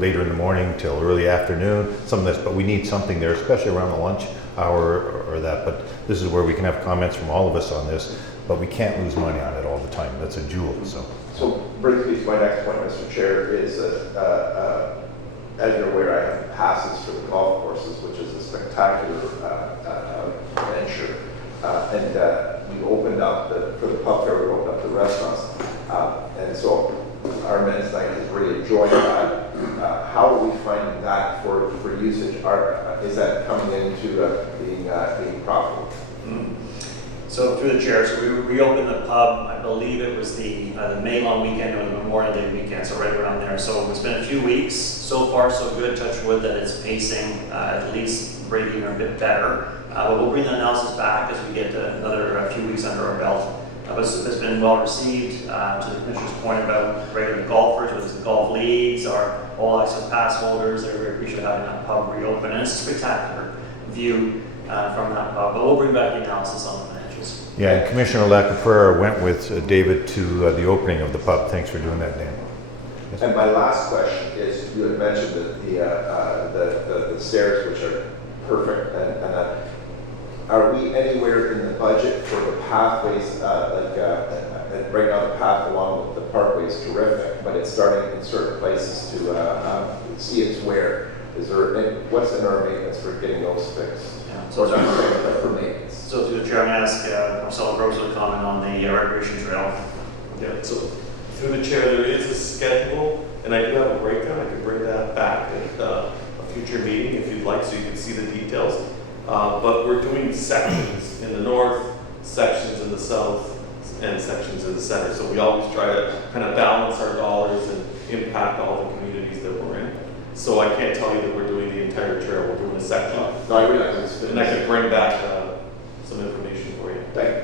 later in the morning till early afternoon, some of this, but we need something there, especially around the lunch hour or that. But this is where we can have comments from all of us on this, but we can't lose money on it all the time. That's a jewel, so. So brings me to my next point, Mr. Chair, is as you're aware, I have passes for the golf courses, which is a spectacular venture. And we opened up, for the pub fair, we opened up the restaurants. And so our men's night has really enjoyed that. How are we finding that for usage? Is that coming into being profitable? So through the chair, so we reopened the pub, I believe it was the May long weekend or the Memorial Day weekend, so right around there. So it's been a few weeks, so far so good, touch wood that it's pacing at least breaking or a bit better. But we'll bring the analysis back as we get another few weeks under our belt. But it's been well received, to the commissioner's point about regular golfers, whether it's the golf leagues or all access pass holders. They're very appreciative of having that pub reopen, and it's a spectacular view from that pub. But we'll bring back the analysis on the financials. Yeah, and Commissioner Lacapura went with David to the opening of the pub. Thanks for doing that, Dan. Yes. And my last question is, you had mentioned that the stairs, which are perfect, and are we anywhere in the budget for the pathways, right now the path along with the parkway is terrific, but it's starting in certain places to see its wear. What's in our maintenance for getting those fixed? Yeah. So for maintenance. So through the chair, I'm going to ask Marcelo Grosso to comment on the recreation trail. Yeah, so through the chair, there is a schedule, and I do have a breakdown. I could bring that back at a future meeting if you'd like, so you can see the details. But we're doing sections in the north, sections in the south, and sections in the center. So we always try to kind of balance our dollars and impact all the communities that we're in. So I can't tell you that we're doing the entire trail. We're doing a section. No, I realize it's And I can bring back some information for you. Thank you.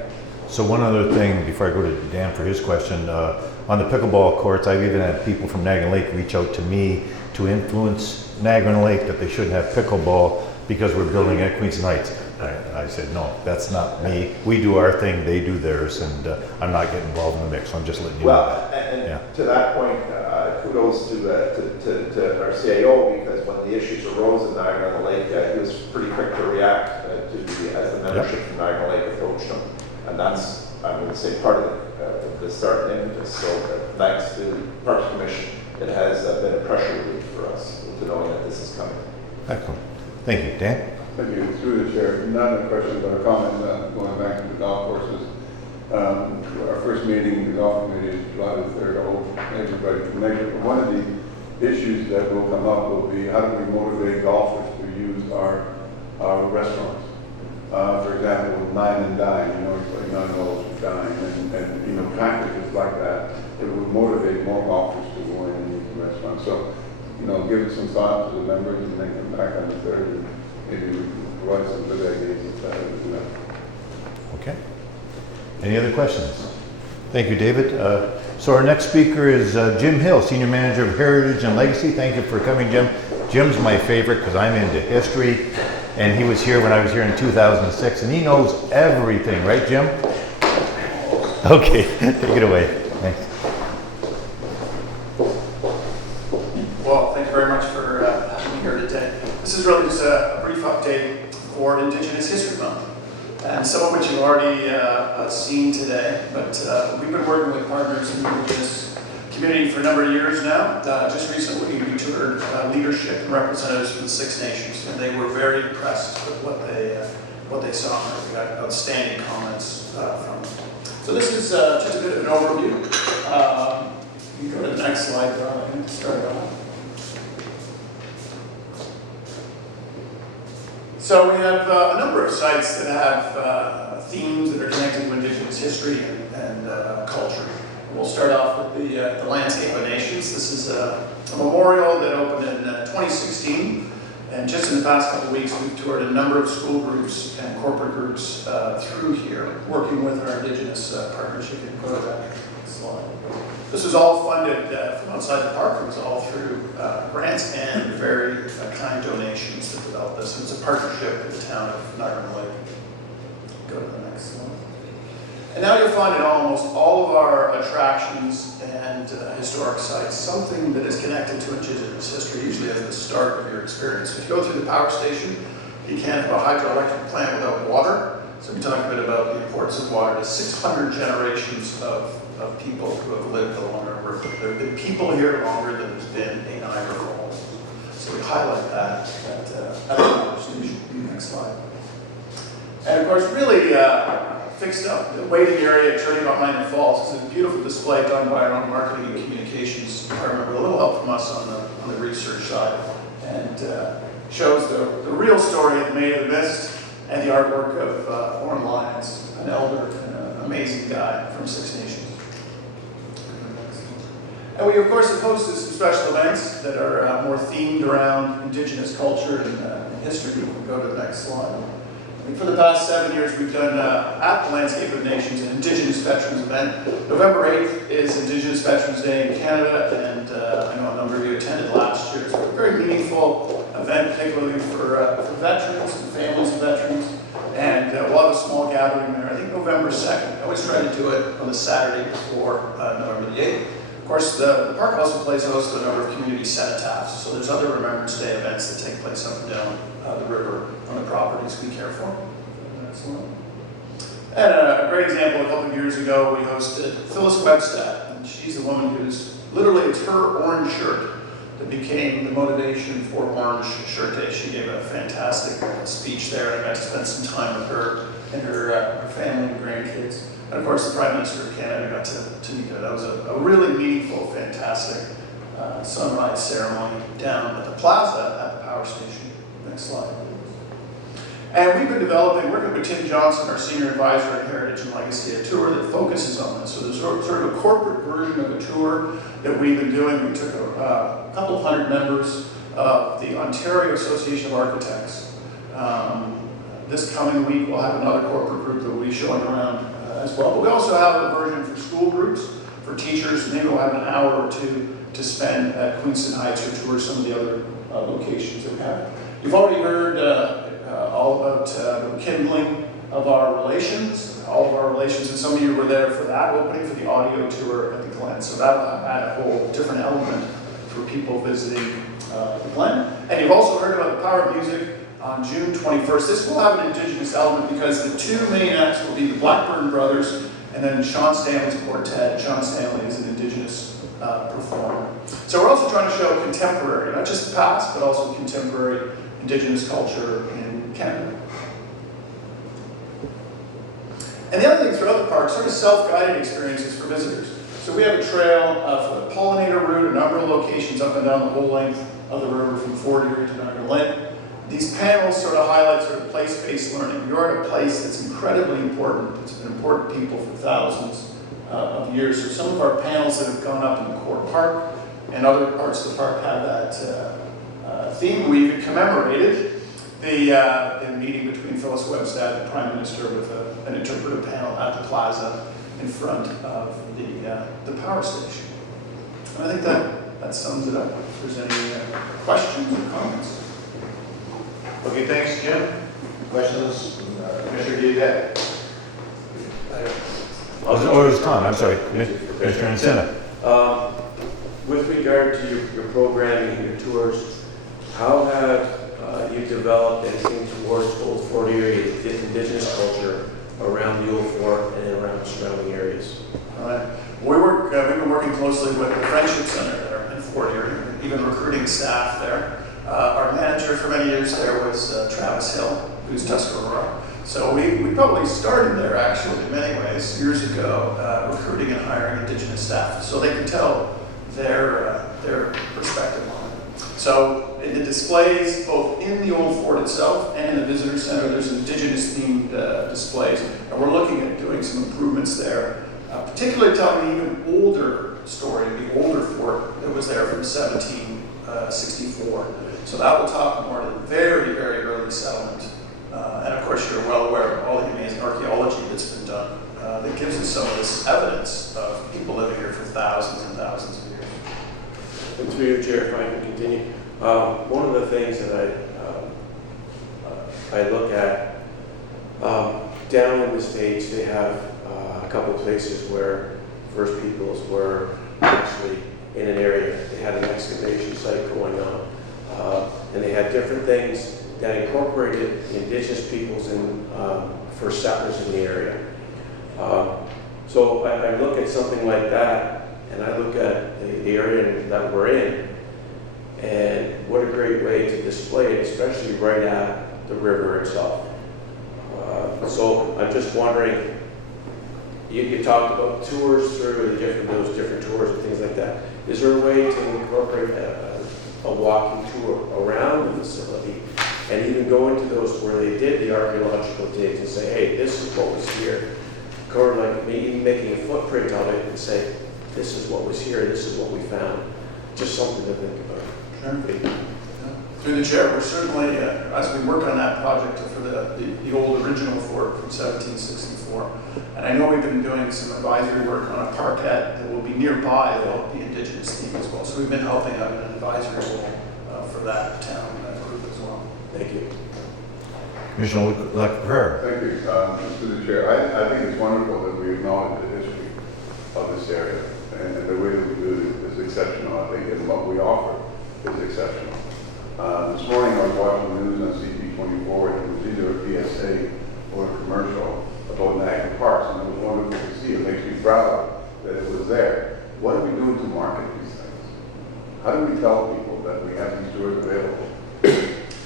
So one other thing before I go to Dan for his question, on the pickleball courts, I've even had people from Niagara Lake reach out to me to influence Niagara Lake that they shouldn't have pickleball because we're building at Queens Heights. I said, no, that's not me. We do our thing, they do theirs, and I'm not getting involved in the mix, so I'm just letting you know Well, that. and Yeah. to that point, kudos to our CAO, because when the issues arose in Niagara on the Lake, he was pretty quick to react as the membership from Niagara Lake approached him. And that's I would say, part of the start impetus. So thanks to the Parks Commission, it has been a pressure relief for us to knowing that this is coming. Excellent. Thank you. Dan? Thank you. Through the chair, not a question but a comment going back to the golf courses. Our first meeting in the golf committee is July the 3rd. I hope everybody can make it. But one of the issues that will come up will be how do we motivate golfers to use our restaurants? For example, with Nine and Dine, it's like $9 for dine, and packages like that. It would motivate more golfers to go in and use the restaurant. So, give it some thought to the members and make them back on the 3rd, and maybe we can provide some good ideas of how to do that. Okay. Any other questions? Thank you, David. So our next speaker is Jim Hill, Senior Manager of Heritage and Legacy. Thank you for coming, Jim. Jim's my favorite because I'm into history, and he was here when I was here in 2006, and he knows everything, right, Jim? Okay, take it away. Thanks. Well, thank you very much for having me here today. This is really just a brief update for Indigenous History Month, and some of which you've already seen today, but we've been working with partners in the Indigenous community for a number of years now. Just recently, we toured leadership and representatives from the Six Nations, and they were very impressed with what they saw. We got outstanding comments from them. So this is just a bit of an overview. You can go to the next slide, and start it off. So we have a number of sites that have themes that are connected to Indigenous history and culture. We'll start off with the Landscape of Nations. This is a memorial that opened in 2016, and just in the past couple of weeks we've toured a number of school groups and corporate groups through here, working with our Indigenous partnership. You can go to that slide. This was all funded from outside the park. It was all through grants and very kind donations that developed this. And it's a partnership with the town of Niagara Lake. Go to the next slide. And now you'll find in almost all of our attractions and historic sites something that is connected to Indigenous history, usually at the start of your experience. If you go through the power station, you can't have a hydroelectric plant without water. So we talk a bit about the importance of water to 600 generations of people who have lived along our river. There have been people here longer than there's been a Niagara Falls. So we highlight that at the power station. Next slide. And of course, really fixed up the waiting area at Turning Behind the Falls is a beautiful display done by our own marketing and communications department with a little help from us on the research side, and shows the real story of the Maid of the Mist and the artwork of Oren Lyons, an elder and an amazing guy from Six Nations. And we, of course, have hosted some special events that are more themed around Indigenous culture and history. We can go to the next slide. And for the past 7 years, we've done at the Landscape of Nations an Indigenous Veterans event. November 8th is Indigenous Veterans Day in Canada, and I know a number of you attended last year. So it's a very meaningful event, particularly for veterans and families of veterans. And we'll have a small gathering there, I think November 2nd. I always try to do it on the Saturday before November the 8th. Of course, the park also plays host to a number of community cenotaphs, so there's other Remembrance Day events that take place up and down the river on the properties we care for. Excellent. And a great example, a couple of years ago, we hosted Phyllis Webstad, and she's a woman who's, literally, it's her orange shirt that became the motivation for Orange Shirt Day. She gave a fantastic speech there, and I got to spend some time with her and her family and grandkids. And of course, the Prime Minister of Canada got to meet her. That was a really meaningful, fantastic sunrise ceremony down at the plaza at the power station. Next slide. And we've been developing, working with Tim Johnson, our Senior Advisor at Heritage and Legacy, a tour that focuses on this. So there's sort of a corporate version of a tour that we've been doing. We took a couple of hundred members of the Ontario Association of Architects. This coming week, we'll have another corporate group that will be showing around as well. But we also have a version for school groups, for teachers. Maybe we'll have an hour or two to spend at Queenston Heights or tour some of the other locations that we have. You've already heard all about the kindling of our relations, all of our relations, and some of you were there for that opening, for the audio tour at the Glen. So that'll add a whole different element for people visiting the Glen. And you've also heard about the Power of Music on June 21st. This will have an Indigenous element because the two main acts will be the Blackburn Brothers and then Sean Stanley's quartet. Sean Stanley is an Indigenous performer. So we're also trying to show contemporary, not just the past, but also contemporary Indigenous culture in Canada. And the other thing throughout the park, sort of self-guided experiences for visitors. So we have a trail for the pollinator route, a number of locations up and down the whole length of the river from Fort Erie to Niagara Lake. These panels sort of highlight sort of place-based learning. You're at a place that's incredibly important. It's been important people for thousands of years. So some of our panels that have gone up in the core park and other parts of the park have that theme. We even commemorated the meeting between Phyllis Webstad and the Prime Minister with an interpretive panel at the plaza in front of the power station. And I think that sums it up. If there's any questions or comments. Okay, thanks, Jim. Questions? Commissioner Didac? Oh, it was Tom, I'm sorry. Commissioner Encina. With regard to your programming and your tours, how have you developed anything towards Old Fort Erie, Indigenous culture around the Old Fort and around the surrounding areas? All right. We've been working closely with the Friendship Center there in Fort Erie, even recruiting staff there. Our manager for many years there was Travis Hill, who's Tuscarora. So we probably started there actually in many ways years ago, recruiting and hiring Indigenous staff so they could tell their perspective on it. So in the displays, both in the Old Fort itself and in the Visitor Center, there's Indigenous themed displays. And we're looking at doing some improvements there, particularly telling an even older story, the older fort that was there from 1764. So that will talk more to the very, very early settlement. And of course, you're well aware of all the amazing archaeology that's been done that gives us some of this evidence of people living here for thousands and thousands of years. And through your chair, if I can continue, one of the things that I look at, down in the States, they have a couple of places where First Peoples were actually in an area. They had an excavation site going on. And they had different things that incorporated Indigenous peoples and first settlers in the area. So I look at something like that, and I look at the area that we're in, and what a great way to display it, especially right at the river itself. So I'm just wondering, you talked about tours through those different tours and things like that. Is there a way to incorporate a walking tour around the facility and even go into those where they did the archaeological digs and say, hey, this is what was here, or like maybe making a footprint of it and say, this is what was here, this is what we found. Just something to think about. Sure. Through the chair, we're certainly, as we work on that project for the old original fort from 1764, and I know we've been doing some advisory work on a parkette that will be nearby that will be Indigenous theme as well. So we've been helping out in an advisory role for that town group as well. Thank you. Commissioner Leclerc. Thank you, Mr. Chair. I think it's wonderful that we acknowledge the history of this area, and the way that we do it is exceptional, I think, and what we offer is exceptional. This morning I was watching the news on CP24, and it was either a PSA or a commercial about Niagara Parks, and it was wonderful to see. It makes me proud that it was there. What are we doing to market these things? How do we tell people that we have these tours available?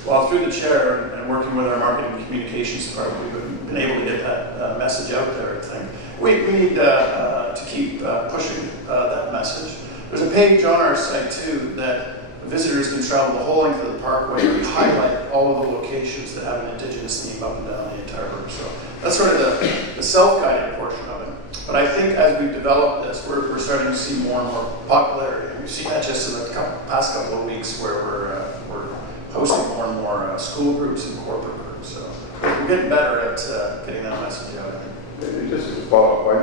Well, through the chair and working with our marketing and communications department, we've been able to get that message out there, I think. We need to keep pushing that message. There's a page on our site, too, that visitors can travel the whole length of the parkway. We highlight all of the locations that have an Indigenous theme up and down the entire route. So that's sort of the self-guided portion of it. But I think as we've developed this, we're starting to see more and more popularity. We've seen that just in the past couple of weeks where we're hosting more and more school groups and corporate groups. So we're getting better at getting that message out. Just as a follow-up,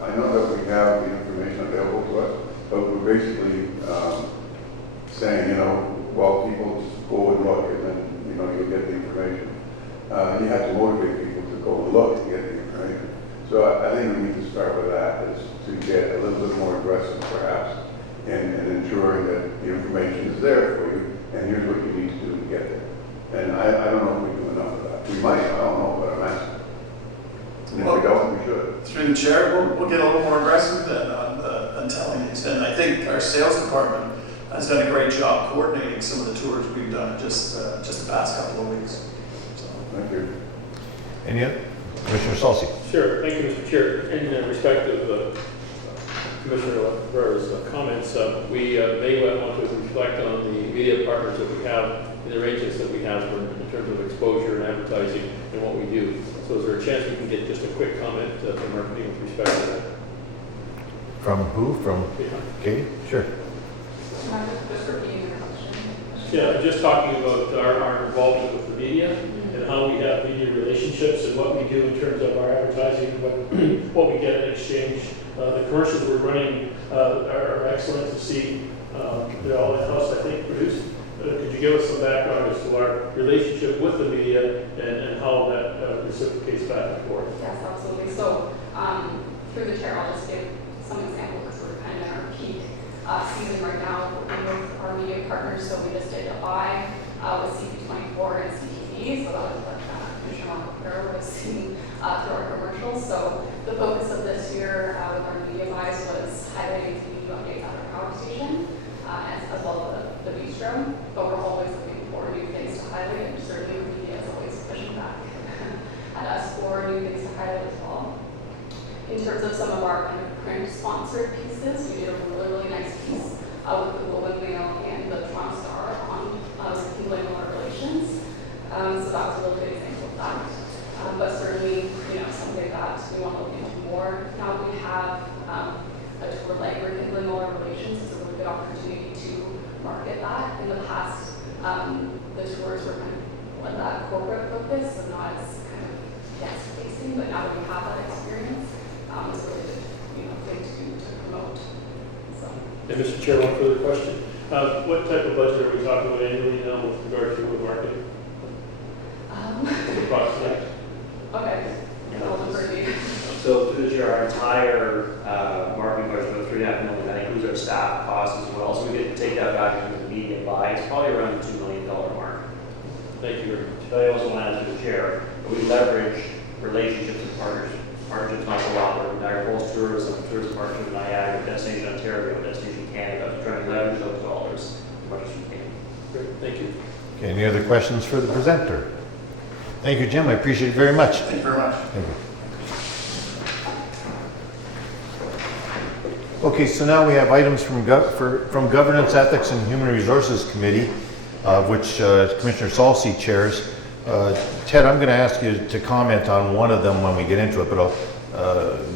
I know that we have the information available to us, but we're basically saying, well, people just go and look, and then, you'll get the information. You have to motivate people to go and look to get the information. So I think we need to start with that, is to get a little bit more aggressive, perhaps, in ensuring that the information is there for you, and here's what you need to do to get it. And I don't know if we do enough of that. We might, I don't know, but I'm asking. And if we don't, we should. Through the chair, we'll get a little more aggressive then on telling these. And I think our sales department has done a great job coordinating some of the tours we've done just the past couple of weeks. So. Thank you. Any other? Commissioner Salsi. Sure, thank you, Mr. Chair. In respect of Commissioner Ferrer's comments, we may want to reflect on the media partners that we have and the arrangements that we have in terms of exposure and advertising and what we do. So is there a chance we can get just a quick comment from marketing with respect to that? From who? From Katie? Sure. Just repeating your question. Yeah, just talking about our involvement with the media and how we have media relationships and what we do in terms of our advertising, what we get in exchange. The commercials we're running are excellent to see. They're all in-house, I think, produced. Could you give us some background as to our relationship with the media and how that reciprocates back and forth? Yes, absolutely. So through the chair, I'll just give some examples because we're kind of in our peak season right now working with our media partners. So we just did a buy with CP24 and CTV. So that was what Commissioner Marco was seeing through our commercials. So the focus of this year with our media buys was highlighting TV updates at our power station as well as the bistro. But we're always looking for new things to highlight, and certainly the media is always pushing back at us for new things to highlight as well. In terms of some of our kind of print sponsored pieces, we did a really nice piece with the Globe and Mail and the Toronto Star on rekindling our relations. So that was a really good example of that. But certainly, something that we want to look into more. Now we have a tour like rekindling all our relations. It's a really good opportunity to market that. In the past, the tours were kind of on that corporate focus and not as kind of guest facing. But now that we have that experience, it's a really good thing to promote. So. And Mr. Chair, one further question. What type of budget are we talking about annually now with regard to the marketing? Approximately. Okay. So through the year, our entire marketing budget of $3.5 million, that includes our staff costs as well. So we could take that back into the media buy. It's probably around the $2 million mark. Thank you very much. So I also want to add to the chair, we leverage relationships and partnerships not so lot. We're Niagara Falls Tourism Partnership with Niagara, Destination Ontario, Destination Canada, trying to leverage those dollars as much as we can. Great, thank you. Okay, any other questions for the presenter? Thank you, Jim. I appreciate it very much. Thank you very much. Thank you. Okay, so now we have items from Governance, Ethics, and Human Resources Committee, which Commissioner Salsi chairs. Ted, I'm going to ask you to comment on one of them when we get into it, but I'll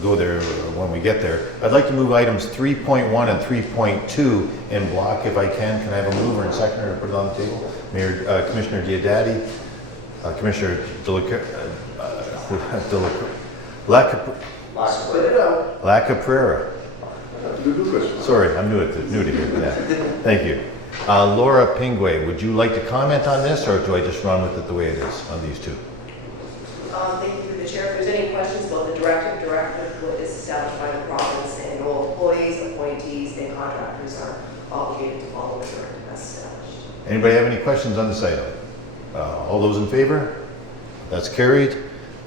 go there when we get there. I'd like to move items 3.1 and 3.2 in block, if I can. Can I have a mover and seconder to put it on the table? Commissioner Diodati, Commissioner Lacaprera. Sorry, I'm new to here. Yeah. Thank you. Laura Pingway, would you like to comment on this, or do I just run with it the way it is on these two? Thank you through the chair. If there's any questions about the directive is established by the province, and all employees, appointees, and contractors are obligated to follow the directive as established. Anybody have any questions on this item? All those in favor? That's carried.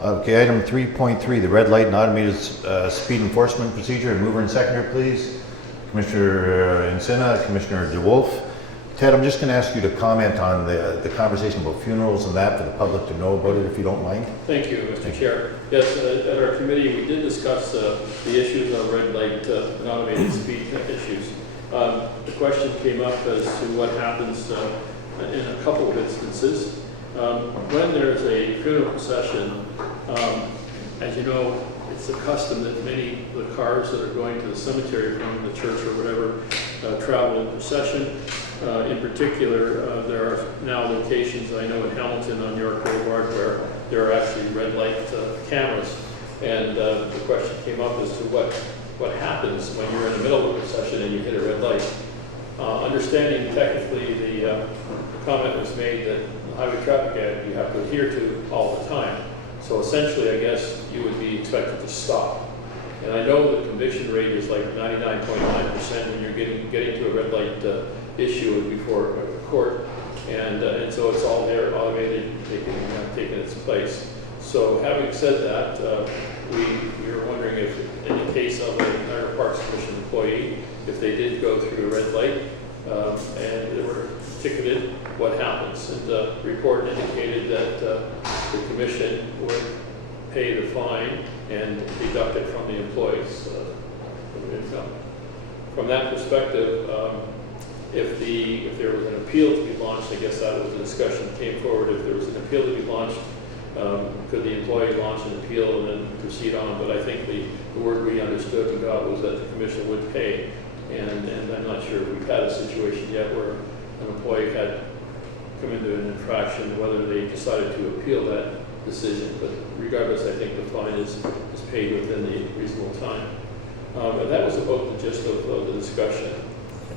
Okay, item 3.3, the red light and automated speed enforcement procedure. Mover and seconder, please. Commissioner Encina, Commissioner DeWolf. Ted, I'm just going to ask you to comment on the conversation about funerals and that for the public to know about it, if you don't mind. Thank you, Mr. Chair. Yes, at our committee, we did discuss the issues of red light and automated speed issues. The question came up as to what happens in a couple of instances. When there's a funeral procession, as you know, it's a custom that many of the cars that are going to the cemetery from the church or whatever travel in procession. In particular, there are now locations, I know in Hamilton on York Boulevard, where there are actually red light cameras. And the question came up as to what happens when you're in the middle of a procession and you hit a red light. Understanding technically the comment was made that the Highway Traffic Act you have to adhere to all the time. So essentially, I guess you would be expected to stop. And I know the conviction rate is like 99.9% when you're getting to a red light issue before court, and so it's all there, automated, taking its place. So having said that, we were wondering if any case of a Niagara Parks Commission employee, if they did go through a red light and they were ticketed, what happens? And the report indicated that the commission would pay the fine and deduct it from the employee's income. From that perspective, if there was an appeal to be launched, I guess that was the discussion that came forward. If there was an appeal to be launched, could the employee launch an appeal and then proceed on? But I think the word we understood and got was that the commission would pay. And I'm not sure if we've had a situation yet where an employee had come into an infraction, whether they decided to appeal that decision. But regardless, I think the fine is paid within the reasonable time. And that was about the gist of the discussion.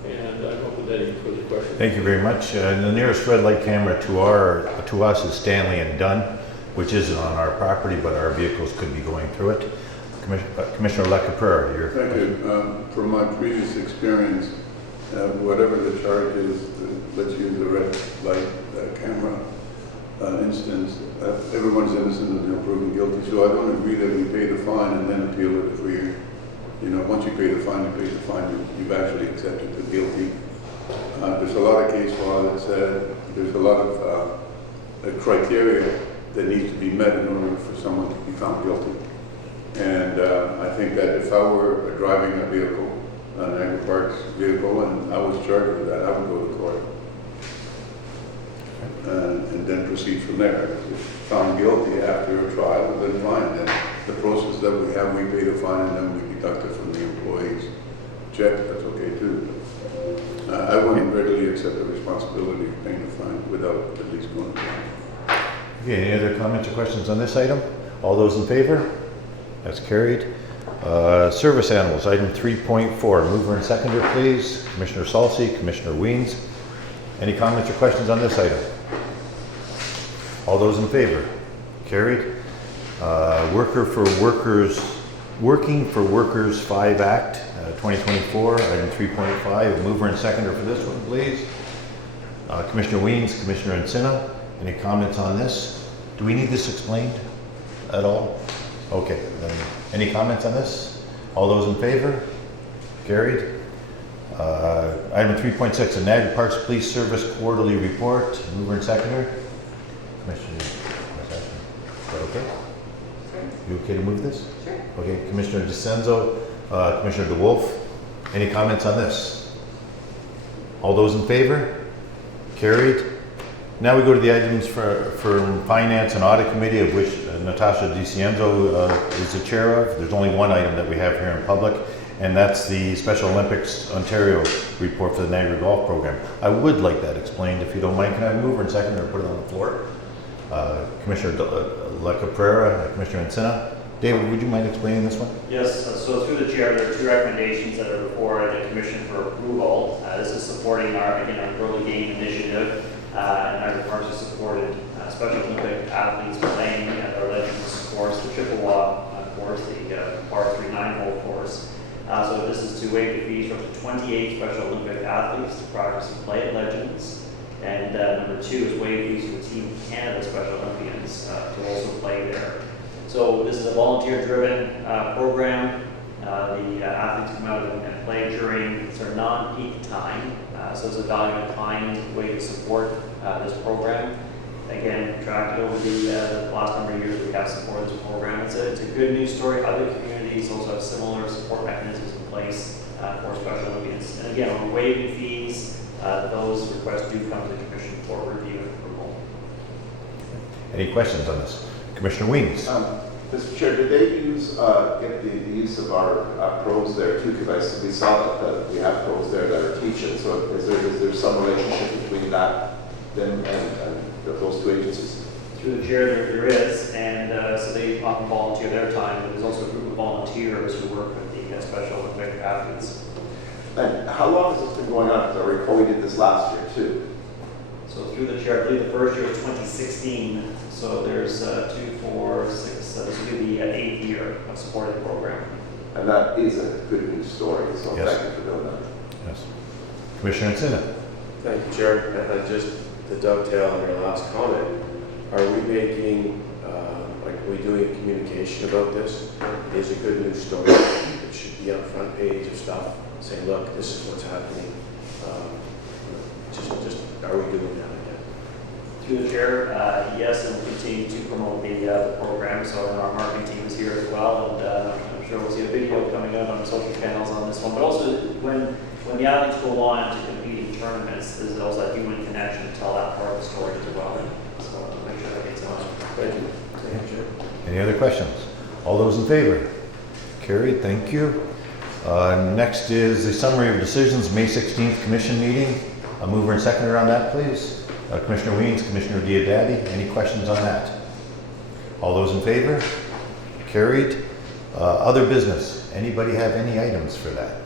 And I'm open to any further questions. Thank you very much. The nearest red light camera to us is Stanley and Dunn, which isn't on our property, but our vehicles could be going through it. Commissioner Lecapreur, your Thank you. From my previous experience, whatever the charge is, let's use the red light camera instance, everyone's innocent until proven guilty. So I don't agree that we pay the fine and then appeal it if we, once you pay the fine, you've actually accepted the guilty. There's a lot of case law that said there's a lot of criteria that needs to be met in order for someone to be found guilty. And I think that if I were driving a vehicle, an Niagara Parks vehicle, and I was charged with that, I would go to court. And then proceed from there. If found guilty after a trial, then fine. Then the process that we have, we pay the fine and then we deduct it from the employee's check. That's okay too. I wouldn't readily accept the responsibility of paying the fine without at least going to trial. Okay, any other comments or questions on this item? All those in favor? That's carried. Service animals, item 3.4. Mover and seconder, please. Commissioner Salsi, Commissioner Weens. Any comments or questions on this item? All those in favor? Carried. Working for Workers 5 Act, 2024, item 3.5. Mover and seconder for this one, please. Commissioner Weens, Commissioner Encina. Any comments on this? Do we need this explained at all? Okay, then any comments on this? All those in favor? Carried. Item 3.6, the Niagara Parks Police Service Quarterly Report. Mover and seconder. Commissioner, is that okay? You okay to move this? Sure. Okay, Commissioner DeCenzo, Commissioner DeWolf. Any comments on this? All those in favor? Carried. Now we go to the items for Finance and Audit Committee, of which Natasha DiCienzo is the chair of. There's only one item that we have here in public, and that's the Special Olympics Ontario report for the Niagara Golf Program. I would like that explained, if you don't mind. Can I move and second or put it on the floor? Commissioner Lecapreur, Commissioner Encina. David, would you mind explaining this one? Yes, so through the chair, there are two recommendations that are before the commission for approval. This is supporting our early game initiative. Niagara Parks has supported Special Olympic athletes playing their Legends course, the Chippewa course, the par 3 9-hole course. So this is to waive the fees for up to 28 Special Olympic athletes to practice and play at Legends. And number 2 is waive fees for Team Canada Special Olympians to also play there. So this is a volunteer-driven program. The athletes come out and play during their non-peak time. So it's a value-in-kind way to support this program. Again, tracked over the last number of years we have supported this program. It's a good news story. Other communities also have similar support mechanisms in place for Special Olympians. And again, on waiving fees, those requests do come to the Commission for review and approval. Any questions on this? Commissioner Weens. Mr. Chair, did they get the use of our pros there too? Because we saw that we have pros there that are teaching. So is there some relationship between that and those two agencies? Through the chair, there is, and so they often volunteer their time, but there's also a group of volunteers who work with the Special Olympic athletes. And how long has this been going on? Because I recall we did this last year too. So through the chair, I believe the first year was 2016. So there's 2, 4, 6. This will be the 8th year of supporting the program. And that is a good news story. So Yes. thank you for doing that. Yes. Commissioner Encina. Thank you, Chair. And just to dovetail on your last comment, are we making, are we doing communication about this? It is a good news story. It should be on the front page of stuff, saying, look, this is what's happening. Just, are we doing that again? Through the chair, yes, and we'll continue to promote the program. So our marketing team is here as well, and I'm sure we'll see a video coming out on social channels on this one. But also, when the athletes go on to compete in tournaments, there's also that human connection to tell that part of the story as well. So I'll make sure that gets on. Thank you. Thank you, Chair. Any other questions? All those in favor? Carried, thank you. Next is the summary of decisions, May 16th commission meeting. A mover and seconder on that, please. Commissioner Weens, Commissioner Diodati, any questions on that? All those in favor? Carried. Other business, anybody have any items for that?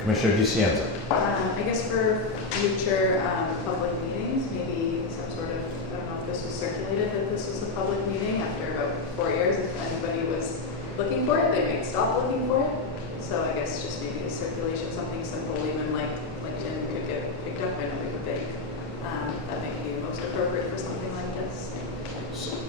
Commissioner DeCienzo. I guess for future public meetings, maybe some sort of, I don't know if this was circulated, that this was a public meeting after about 4 years. If anybody was looking for it, they might stop looking for it. So I guess just maybe a circulation, something simple, even like LinkedIn could get picked up. I know we could big. That might be most appropriate for something like this.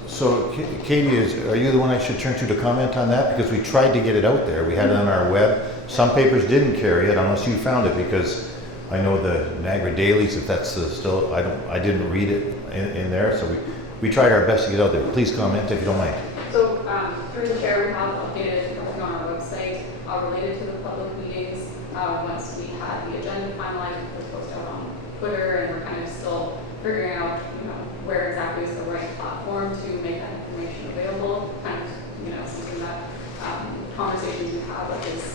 So Katie, are you the one I should turn to comment on that? Because we tried to get it out there. We had it on our web. Some papers didn't carry it unless you found it, because I know the Niagara Dailies, if that's still, I didn't read it in there. So we tried our best to get out there. Please comment if you don't mind. So through the chair, we have updated everything on our website related to the public meetings. Once we had the agenda finalized, it was posted out on Twitter, and we're kind of still figuring out, where exactly is the right platform to make that information available. Kind of, something that conversations we have like is,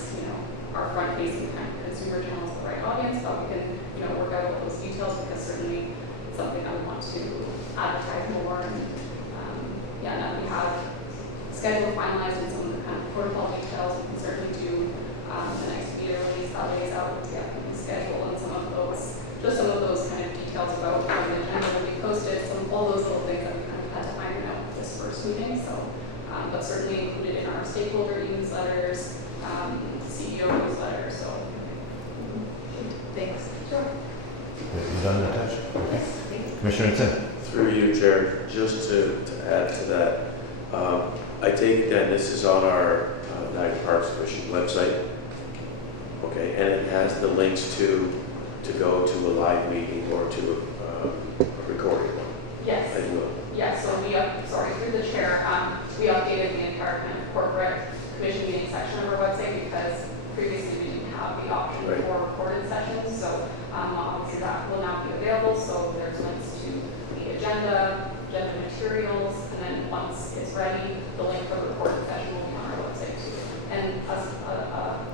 our front-facing kind of consumer channel is the right audience, but we can, work out all those details, because certainly it's something that we want to advertise more. And now that we have schedule finalized and some of the kind of protocol details, we can certainly do the next video release that lays out the upcoming schedule and some of those kind of details about how the agenda will be posted, all those little things that we kind of had to iron out with this first meeting. So, but certainly included in our stakeholder newsletters, CEO newsletters. So, Thanks. Sure. You done, Natasha? Okay. Commissioner Nsin. Through you, Chair, just to add to that, I take it that this is on our Niagara Parks Commission website, okay, and it has the links to go to a live meeting or to a recorded one. Yes. I do. Yes. So through the chair, we updated the entire kind of corporate commission meeting section of our website, because previously we didn't have the option Right. for recorded sessions. So obviously that will now be available. So there's links to the agenda materials, and then once it's ready, the link for the recorded session will be on our website too, and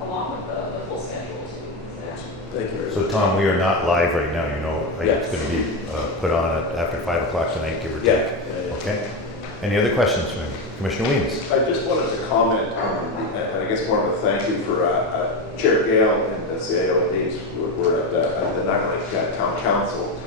along with the full schedule too. So, yeah. Thank you. So Tom, we are not live right now, Yes. It's going to be put on after 5 o'clock tonight, give or take. Yeah. Okay? Any other questions from Commissioner Weens? I just wanted to comment on, and I guess more of a thank you for Chair Gale and the CIO Daves who were at the Niagara Lake Town Council.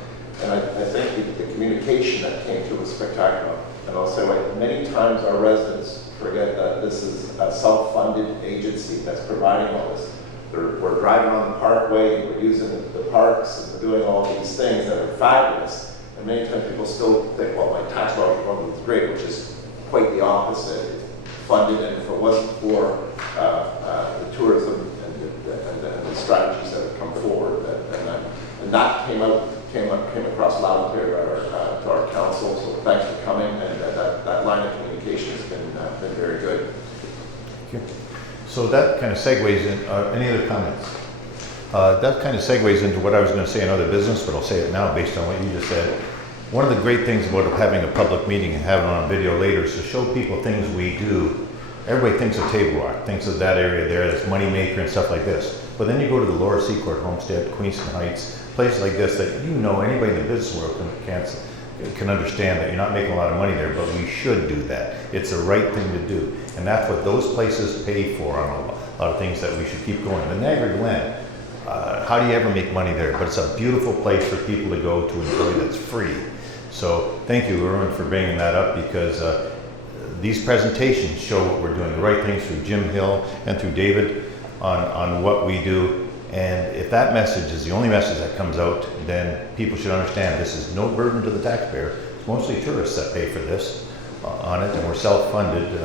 And I think the communication that came through was spectacular. And I'll say, many times our residents forget that this is a self-funded agency that's providing all this. We're driving on the parkway, we're using the parks, and we're doing all these things that are fabulous. And many times people still think, well, my tax dollars program is great, which is quite the opposite. It's funded, and if it wasn't for the tourism and the strategies that have come forward, and that came across loud and clear to our council. So thanks for coming, and that line of communication has been very good. Thank you. So that kind of segues in, any other comments? That kind of segues into what I was going to say in other business, but I'll say it now based on what you just said. One of the great things about having a public meeting and having it on video later is to show people things we do. Everybody thinks of Table Rock, thinks of that area there, that's Moneymaker and stuff like this. But then you go to the Lower Seacourt, Homestead, Queenston Heights, places like this that anybody in the business world can understand that you're not making a lot of money there, but we should do that. It's the right thing to do. And that's what those places pay for on a lot of things that we should keep going. The Niagara Glen, how do you ever make money there? But it's a beautiful place for people to go to enjoy that's free. So thank you, Erwin, for bringing that up, because these presentations show what we're doing, the right things through Jim Hill and through David on what we do. And if that message is the only message that comes out, then people should understand this is no burden to the taxpayer. It's mostly tourists that pay for this on it, and we're self-funded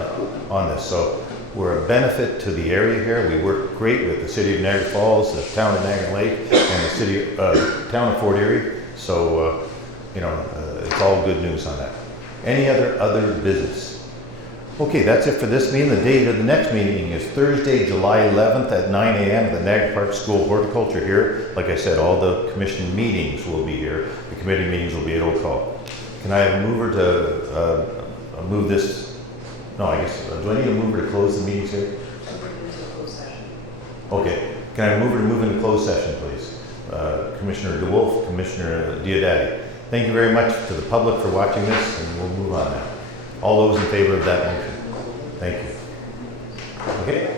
on this. So We're a benefit to the area here. We work great with the city of Niagara Falls, the town of Niagara Lake, and the city, town of Fort Erie. So, it's all good news on that. Any other business? Okay, that's it for this meeting. The date of the next meeting is Thursday, July 11th at 9 a.m. at the Niagara Park School of Horticulture here. Like I said, all the commission meetings will be here. The committee meetings will be at Oak Hall. Can I have a mover to move this? No, I guess, do I need a mover to close the meetings here? Okay, can I have a mover to move into closed session, please? Commissioner DeWolf, Commissioner Diodati. Thank you very much to the public for watching this, and we'll move on now. All those in favor of that motion? Thank you. Okay.